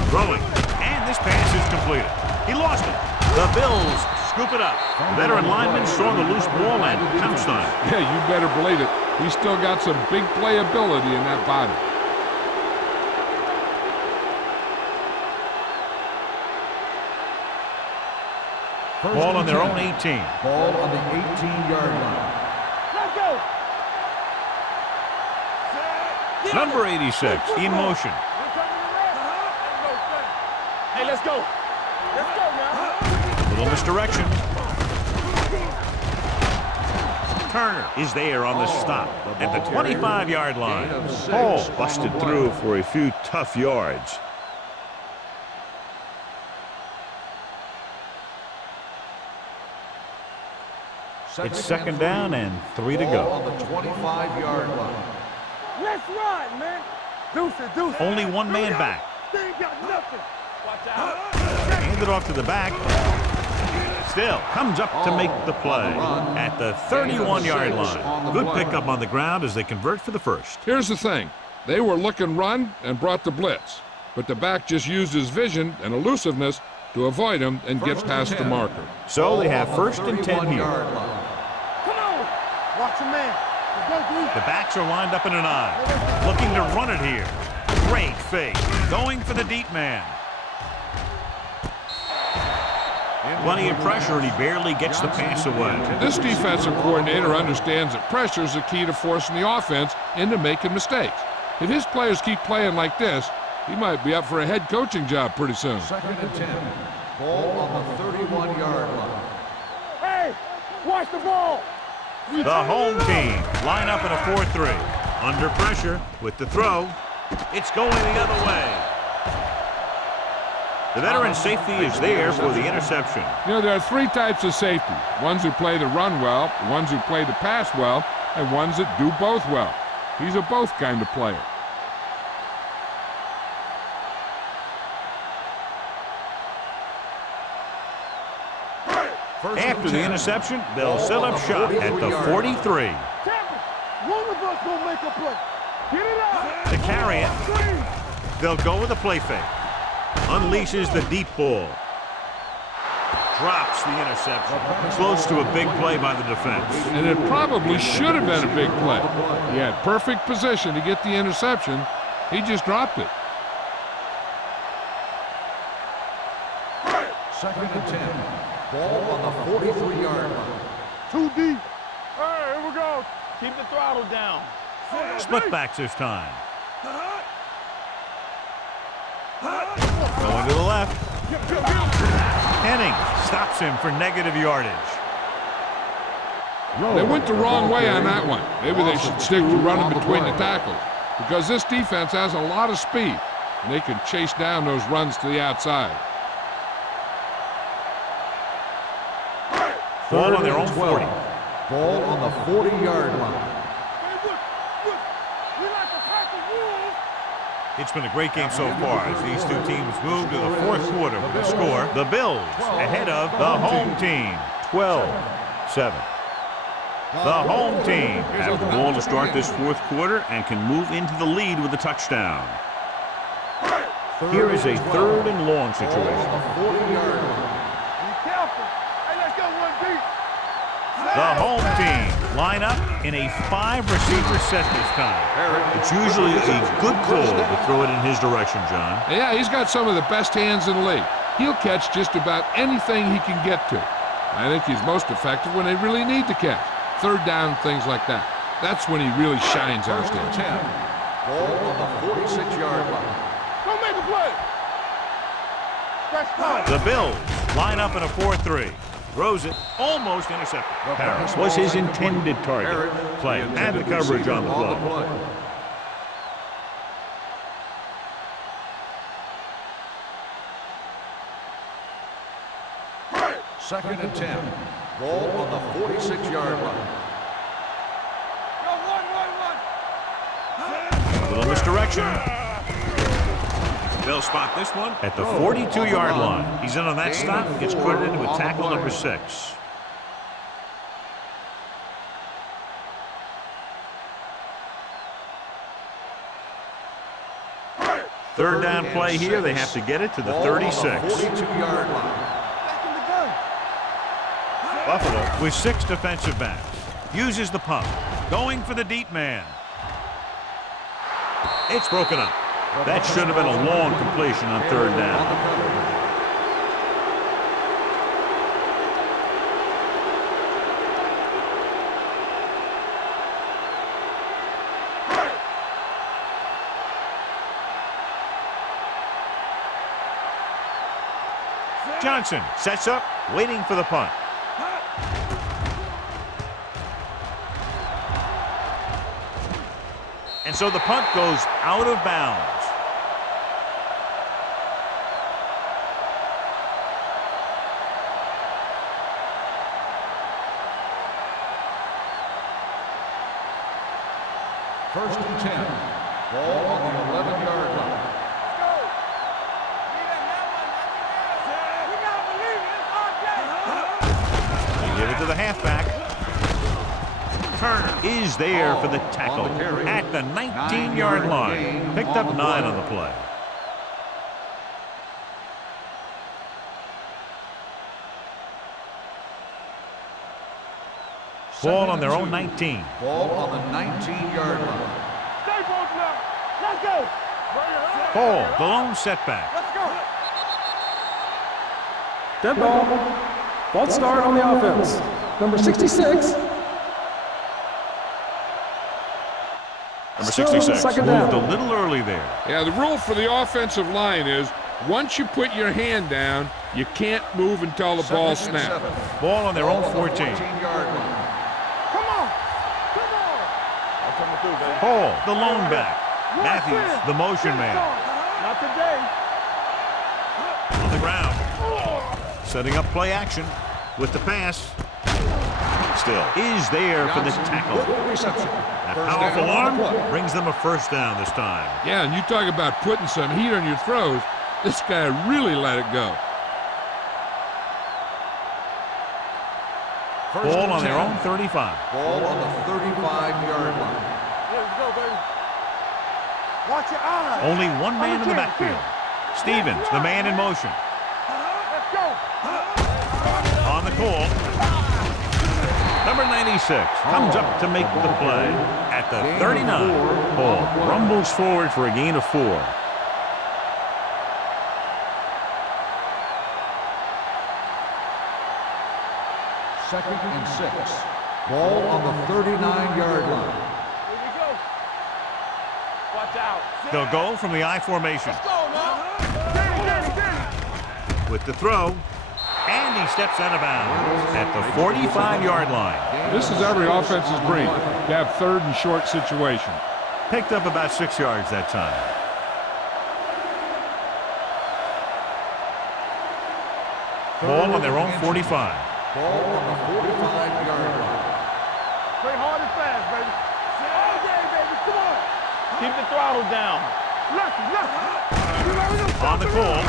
Throwing. And this pass is completed. He lost it. The Bills scoop it up. The veteran lineman saw the loose ball and pounced on it. Yeah, you better believe it. He's still got some big playability in that body. Ball on their own 18. Ball on the 18-yard line. Let's go. Number 86 in motion. Hey, let's go. Let's go now. Little misdirection. Turner is there on the stop at the 25-yard line. Hall busted through for a few tough yards. It's second down and 3 to Ball go. on the 25-yard line. Let's run, man. Deuce it, deuce it. Only one man back. They ain't got nothing. Watch out. Hand it off to the back. Still comes up to make the play at the 31-yard line. Good pickup on the ground as they convert for the first. Here's the thing. They were looking run and brought the blitz, but the back just used his vision and elusiveness to avoid him and get past the marker. So they have first and 10 here. Come on. Watch your man. Let's go, dude. The backs are lined up in an I. Looking to run it here. Great fake. Going for the deep man. Plenty of pressure, and he barely gets the pass away. This defensive coordinator understands that pressure is the key to forcing the offense into making mistakes. If his players keep playing like this, he might be up for a head coaching job pretty soon. Second and 10. Ball on the 31-yard line. Hey, watch the ball. The home team line up in a 4-3. Under pressure with the throw. It's going the other way. The veteran safety is there for the interception. You know, there are three types of safety. Ones who play to run well, ones who play to pass well, and ones that do both well. He's a both kind of player. After the interception, they'll set up shop at the 43. One of us gonna make a play. Get it out. To carry it, they'll go with a play fake. Unleashes the deep ball. Drops the interception. Close to a big play by the defense. And it probably should have been a big play. He had perfect position to get the interception. He just dropped it. 2nd and 10. Ball on the 43-yard line. Too deep. Hey, here we go. Keep the throttle down. Split backs this time. Going to the left. Henning stops him for negative yardage. They went the wrong way on that one. Maybe they should stick to running between the tackles, because this defense has a lot of speed, and they can chase down those runs to the outside. Ball on their own 40. Ball on the 40-yard line. It's been a great game so far as these two teams move to the fourth quarter with a score. The Bills ahead of the home team, 12-7. The home team have the ball to start this fourth quarter and can move into the lead with a touchdown. Here is a 3rd and long situation. Ball on the 40-yard line. Be careful. Hey, let's go one deep. The home team line up in a 5-receiver set this time. It's usually a good call to throw it in his direction, John. Yeah, he's got some of the best hands in the league. He'll catch just about anything he can get to. I think he's most effective when they really need to catch. 3rd down, things like that. That's when he really shines out 1st and there. 10. Ball on the 46-yard line. Don't make a play. That's time. The Bills line up in a 4-3. Throws it, almost intercepted. Harris was his intended target. Play had the coverage on the play. 2nd and 10. Ball on the 46-yard line. A little misdirection. They'll spot this one at the 42-yard line. He's in on that stop. Gets credited with tackle number 6. Third down play here. They have to get it to the 36. 42-yard line. Buffalo with 6 defensive backs. Uses the pump. Going for the deep man. It's broken up. That should have been a long completion on 3rd down. Johnson sets up, waiting for the punt. And so the punt goes out of bounds. First and 10. Ball on the 11-yard line. They give it to the halfback. Turner is there for the tackle at the 19-yard line. Picked up 9 on the play. Ball on their own 19. Ball on the 19-yard line. Stay both now. Let's go. Ball, the lone setback. Let's go. Dead ball. False start on the offense. Number 66. Number Still 66 second moved down. a little early there. Yeah, the rule for the offensive line is once you put your hand down, You can't move until the ball snaps. Ball on their own 14. 14-yard line. Come on. Come on. Hall, the lone back. Matthews, the motion man. Not today. On the ground. Setting up play action with the pass. Still is there for the tackle. Reception. That First powerful down on the arm play. brings them a first down this time. Yeah, and you talk about putting some heat on your throws. This guy really let it go. First Ball and on their 10. own 35. Ball on the 35-yard line. Let's go, baby. Watch your eyes. Only one man in the backfield. Stevens, the man in motion. Let's go. On the call. Number 96 comes up to make the play at the 39. Hall rumbles forward for a gain of 4. Second and 6. Ball on the 39-yard line. Here we go. Watch out. They'll go from the I formation Let's go now. Danny. with the throw. And he steps out of bounds at the 45-yard line. This is every offense's dream, to have third and short situation. Picked up about 6 yards that time. Ball on their own 45. Ball on the 45-yard line. Play hard and fast, baby. All day, baby. Come on. Keep the throttle down. Lucky. On the call.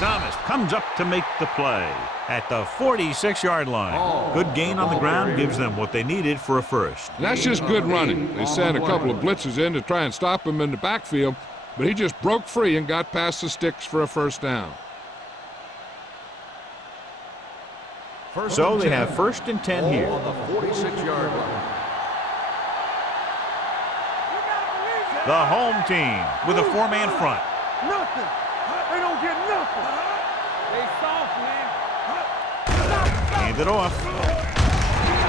Thomas comes up to make the play at the 46-yard line. Good gain on the ground gives them what they needed for a first. And that's just good running. They sent a couple of blitzes in to try and stop him in the backfield, but he just broke free and got past the sticks for a first down. So they have first and 10 here. On the 46-yard line. The home team with a 4-man front. Nothing. They don't get nothing. They soft, man. Hand it off.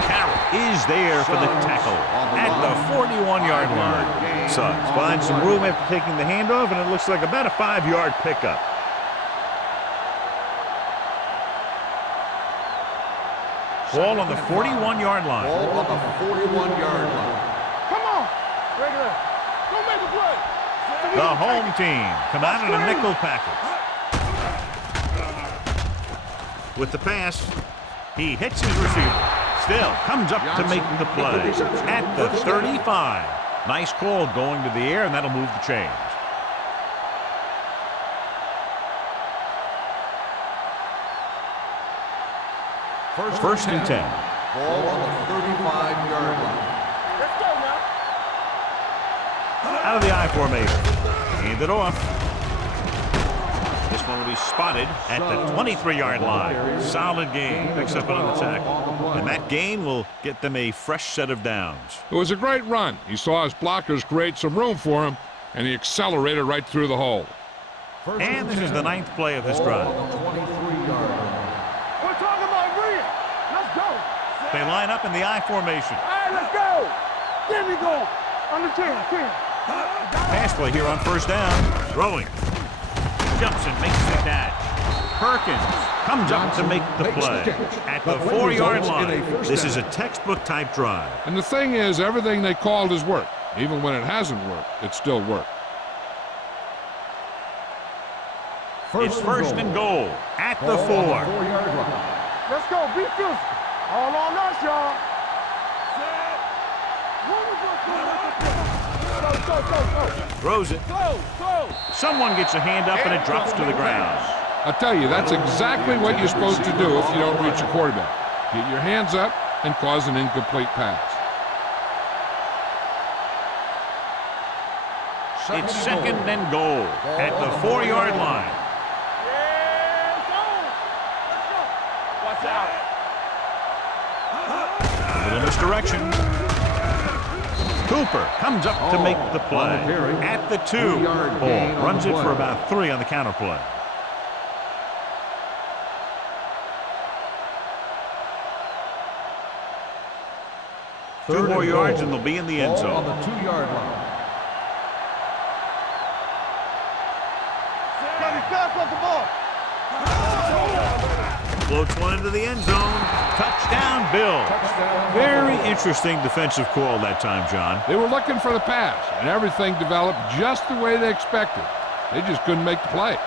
Carroll is there for the tackle at the 41-yard line. Suggs finds some room after taking the handoff, and it looks like about a 5-yard pickup. Ball on the 41-yard line. Ball on the 41-yard line. Come on. Regular. Go make a play. The home team come out in a nickel package. With the pass, he hits his receiver. Still comes up to make the play at the 35. Nice call going to the air, and that'll move the chains. First and 10. Ball on the 35-yard line. Let's go now. Out of the I formation. Hand it off. This one will be spotted at the 23-yard line. Solid gain. Picks up another tackle. And that gain will get them a fresh set of downs. It was a great run. He saw his blockers create some room for him, and he accelerated right through the hole. And this is the 9th play of this drive. On the 23-yard line. We're talking about Bria. Let's go. They line up in the I formation. All right, let's go. There we go. On the 10. Pass play here on first down. Throwing. Jumps and makes the catch. Perkins comes up to make the play at the 4-yard line. This is a textbook type drive. And the thing is, everything they called has worked. Even when it hasn't worked, it still worked. It's first and goal at the 4. 4-yard line. Let's go. Be physical. All on us, y'all. Go. Throws it. Go. Someone gets a hand up and it drops to the ground. I'll tell you, that's exactly what you're supposed to do if you don't reach a quarterback. Get your hands up and cause an incomplete pass. It's second and goal at the 4-yard line. Watch out. A little misdirection. Cooper comes up to make the play at the 2. Ball runs it for about 3 on the counter play. Two more yards and they'll be in the end Ball on zone. the 2-yard line. Gotta be fast off the ball. Floats one into the end zone. Touchdown, Bill. Very interesting defensive call that time, John. They were looking for the pass, and everything developed just the way they expected. They just couldn't make the play.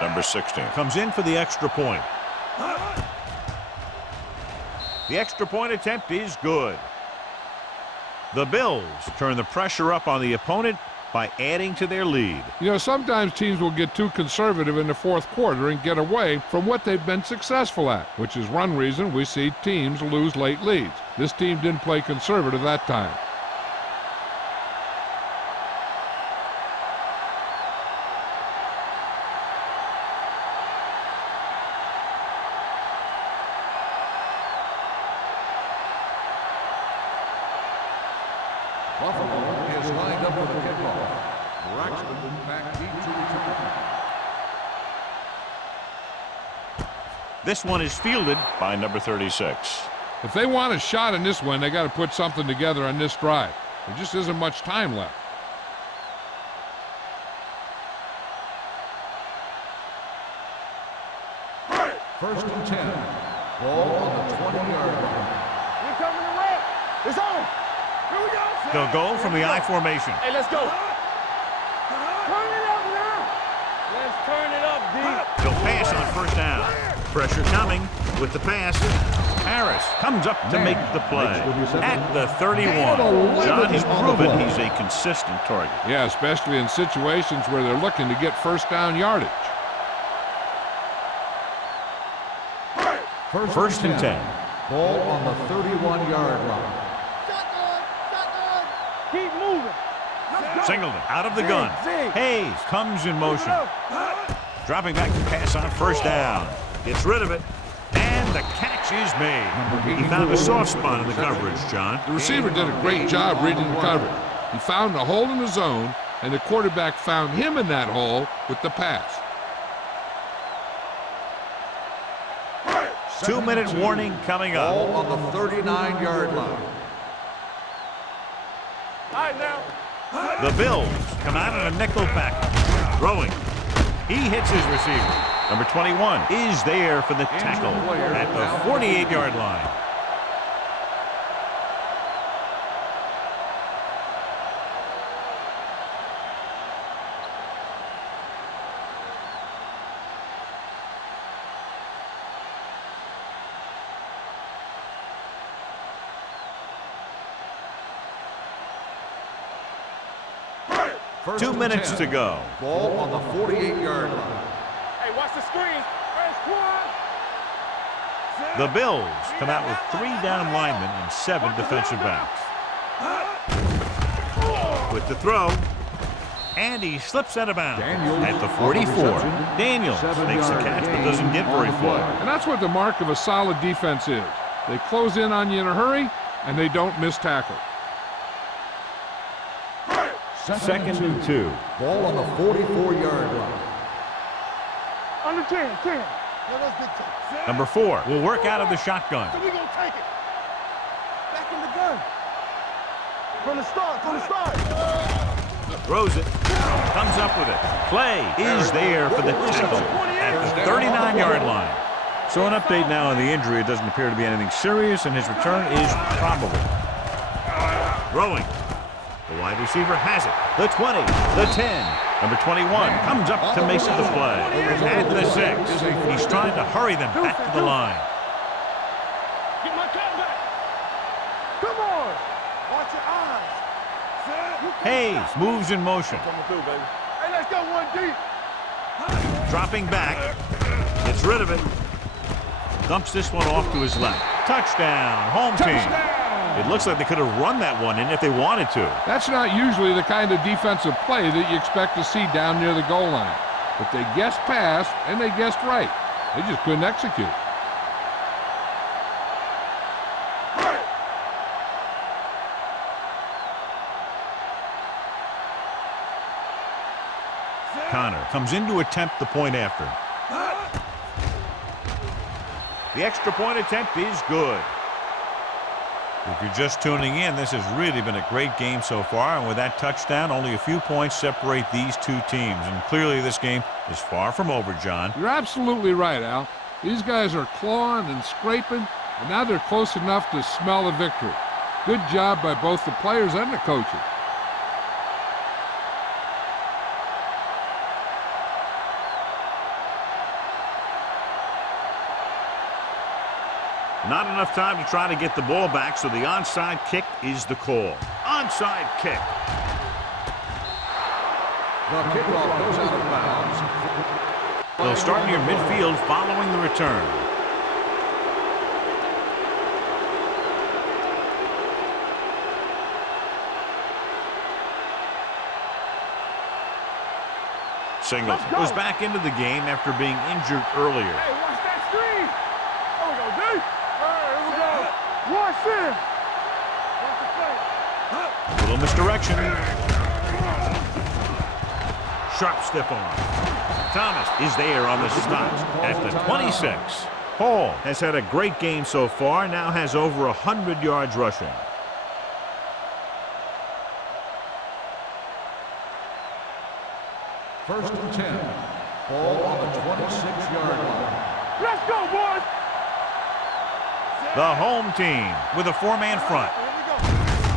Number 16 comes in for the extra point. The extra point attempt is good. The Bills turn the pressure up on the opponent by adding to their lead. You know, sometimes teams will get too conservative in the fourth quarter and get away from what they've been successful at, which is one reason we see teams lose late leads. This team didn't play conservative that time. Buffalo is lined up for the kickoff. Braxton back deep to return. This one is fielded by number 36. If they want a shot in this one, they got to put something together on this drive. There just isn't much time left. First and 10. Ball on the 20-yard line. We're coming to red. It's on. Here we go. They'll go from the I formation. Hey, let's go. Turn it up now. Let's turn it up, D. They'll pass on first down. Pressure coming with the pass. Harris comes up to make the play at the 31. John has proven he's a consistent target. Yeah, especially in situations where they're looking to get first down yardage. First and 10. Ball on the 31-yard line. Keep moving. Singleton out of the gun. Hayes comes in motion. Dropping back to pass on first down. Gets rid of it. And the catch is made. He found a soft spot in the coverage, John. The receiver did a great job reading the coverage. He found a hole in the zone, and the quarterback found him in that hole with the pass. 2-minute warning coming up. Ball on the 39-yard line. All right, now. The Bills come out in a nickel package. Throwing. He hits his receiver. Number 21 is there for the tackle at the 48-yard line. First 2 minutes to go. Ball on the 48-yard line. Hey, watch the screen. First one. The Bills come out with 3 down linemen and 7 defensive backs. With the throw. And he slips out of bounds at the 44. Daniels makes the catch but doesn't get very far. And that's what the mark of a solid defense is. They close in on you in a hurry, and they don't miss tackle. Second and 2. Ball on the 44-yard line. Under 10. Yeah, that's big time. Number 4 will work out of the shotgun. So we gonna take it. Back in the gun. From the start. Throws it. Comes up with it. Play is there for the tackle at the 39-yard line. So an update now on the injury. It doesn't appear to be anything serious, and his return is probable. Throwing. The wide receiver has it. The 20, the 10. Number 21 comes up to make the play. At the 6. He's trying to hurry them back to the line. Get my cat back. Come on. Watch your eyes. Hayes moves in motion. Coming through, baby. Hey, let's go one deep. Dropping back. Gets rid of it. Dumps this one off to his left. Touchdown. Home team. It looks like they could have run that one in if they wanted to. That's not usually the kind of defensive play that you expect to see down near the goal line. But they guessed pass, and they guessed right. They just couldn't execute. Connor comes in to attempt the point after. The extra point attempt is good. If you're just tuning in, this has really been a great game so far, and with that touchdown, only a few points separate these two teams, and clearly this game is far from over, John. You're absolutely right, Al. These guys are clawing and scraping, and now they're close enough to smell a victory. Good job by both the players and the coaches. Not enough time to try to get the ball back, so the onside kick is the call. Onside kick. The kickoff goes out of bounds. They'll start near midfield following the return. Singles was back into the game after being injured earlier. Hey, watch that screen. There we go, D. Here we go. Watch this. Watch the play. Little misdirection. Sharp stiff arm. Thomas is there on the stop at the 26. Hall has had a great game so far, now has over 100 yards rushing. First and 10. Ball on the 26-yard line. Let's go, boys. The home team with a four-man front.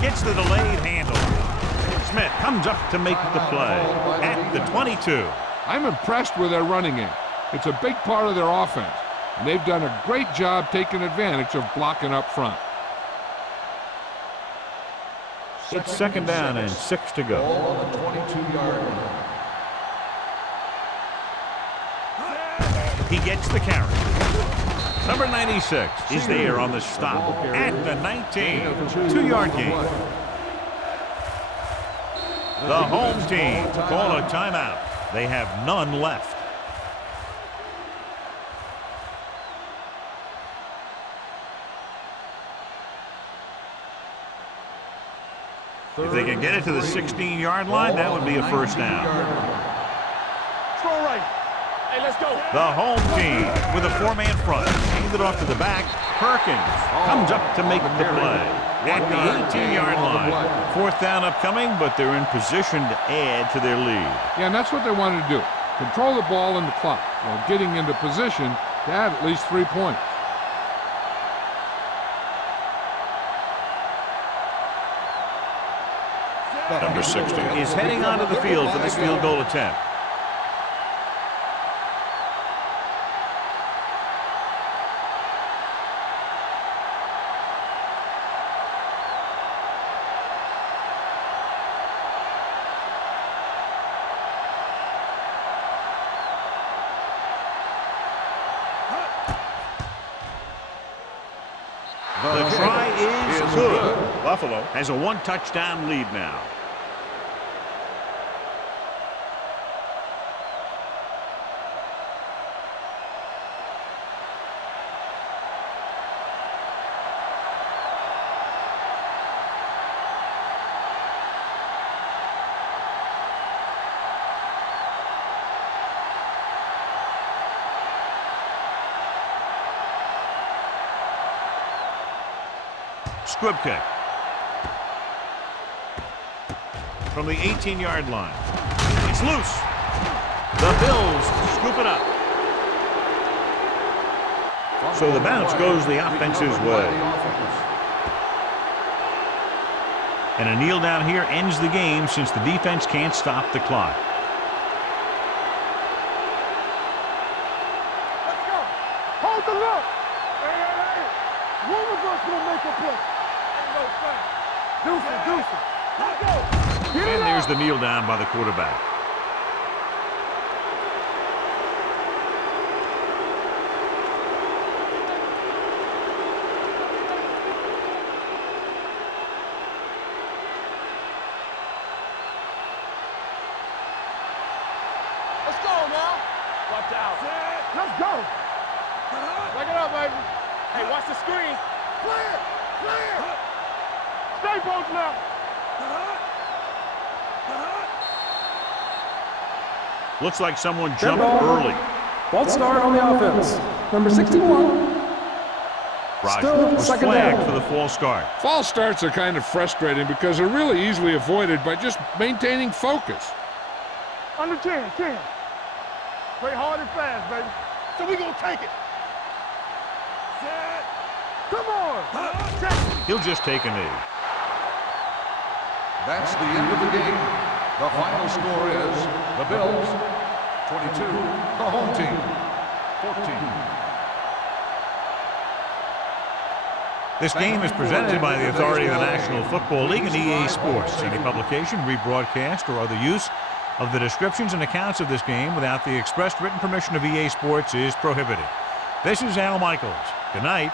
Gets the delayed handle. Smith comes up to make the play at the 22. I'm impressed with their running game. It's a big part of their offense, and they've done a great job taking advantage of blocking up front. It's second down and 6 to go. Ball on the 22-yard line. He gets the carry. Number 96 is there on the stop at the 19. 2-yard gain. The home team call a timeout. They have none left. If they can get it to the 16-yard line, that would be a first down. Throw right. Hey, let's go. The home team with a four-man front. Hand it off to the back. Perkins comes up to make the play at the 18-yard line. Fourth down upcoming, but they're in position to add to their lead. Yeah, and that's what they wanted to do. Control the ball and the clock while getting into position to add at least 3 points. Number 60 is heading onto the field for this field goal attempt. The try is good. Buffalo has a one-touchdown lead now. Squib kick. From the 18-yard line. It's loose. The Bills scoop it up. So the bounce goes the offense's way. And a kneel down here ends the game since the defense can't stop the clock. Let's go. Hold the look. Hey. One of us going to make a play. Ain't no play. Deuce it. Let's go. And there's the kneel down by the quarterback. Let's go now. Watch out. Let's go. Back it up, baby. Hey, watch the screen. Clear. Stay both now. Looks like someone Dead jumped ball. early. False start on the offense. Number 61. Rogers Still was second flagged down. for the false start. False starts are kind of frustrating because they're really easily avoided by just maintaining focus. Under 10, 10. Play hard and fast, baby. So we gonna take it. Set. Come on. Check. He'll just take a knee. That's the end of the game. The final score is the Bills 22, the home team 14. This game is presented by the authority of the National Football League and EA Sports. Any publication, rebroadcast, or other use of the descriptions and accounts of this game without the expressed written permission of EA Sports is prohibited. This is Al Michaels. Good night.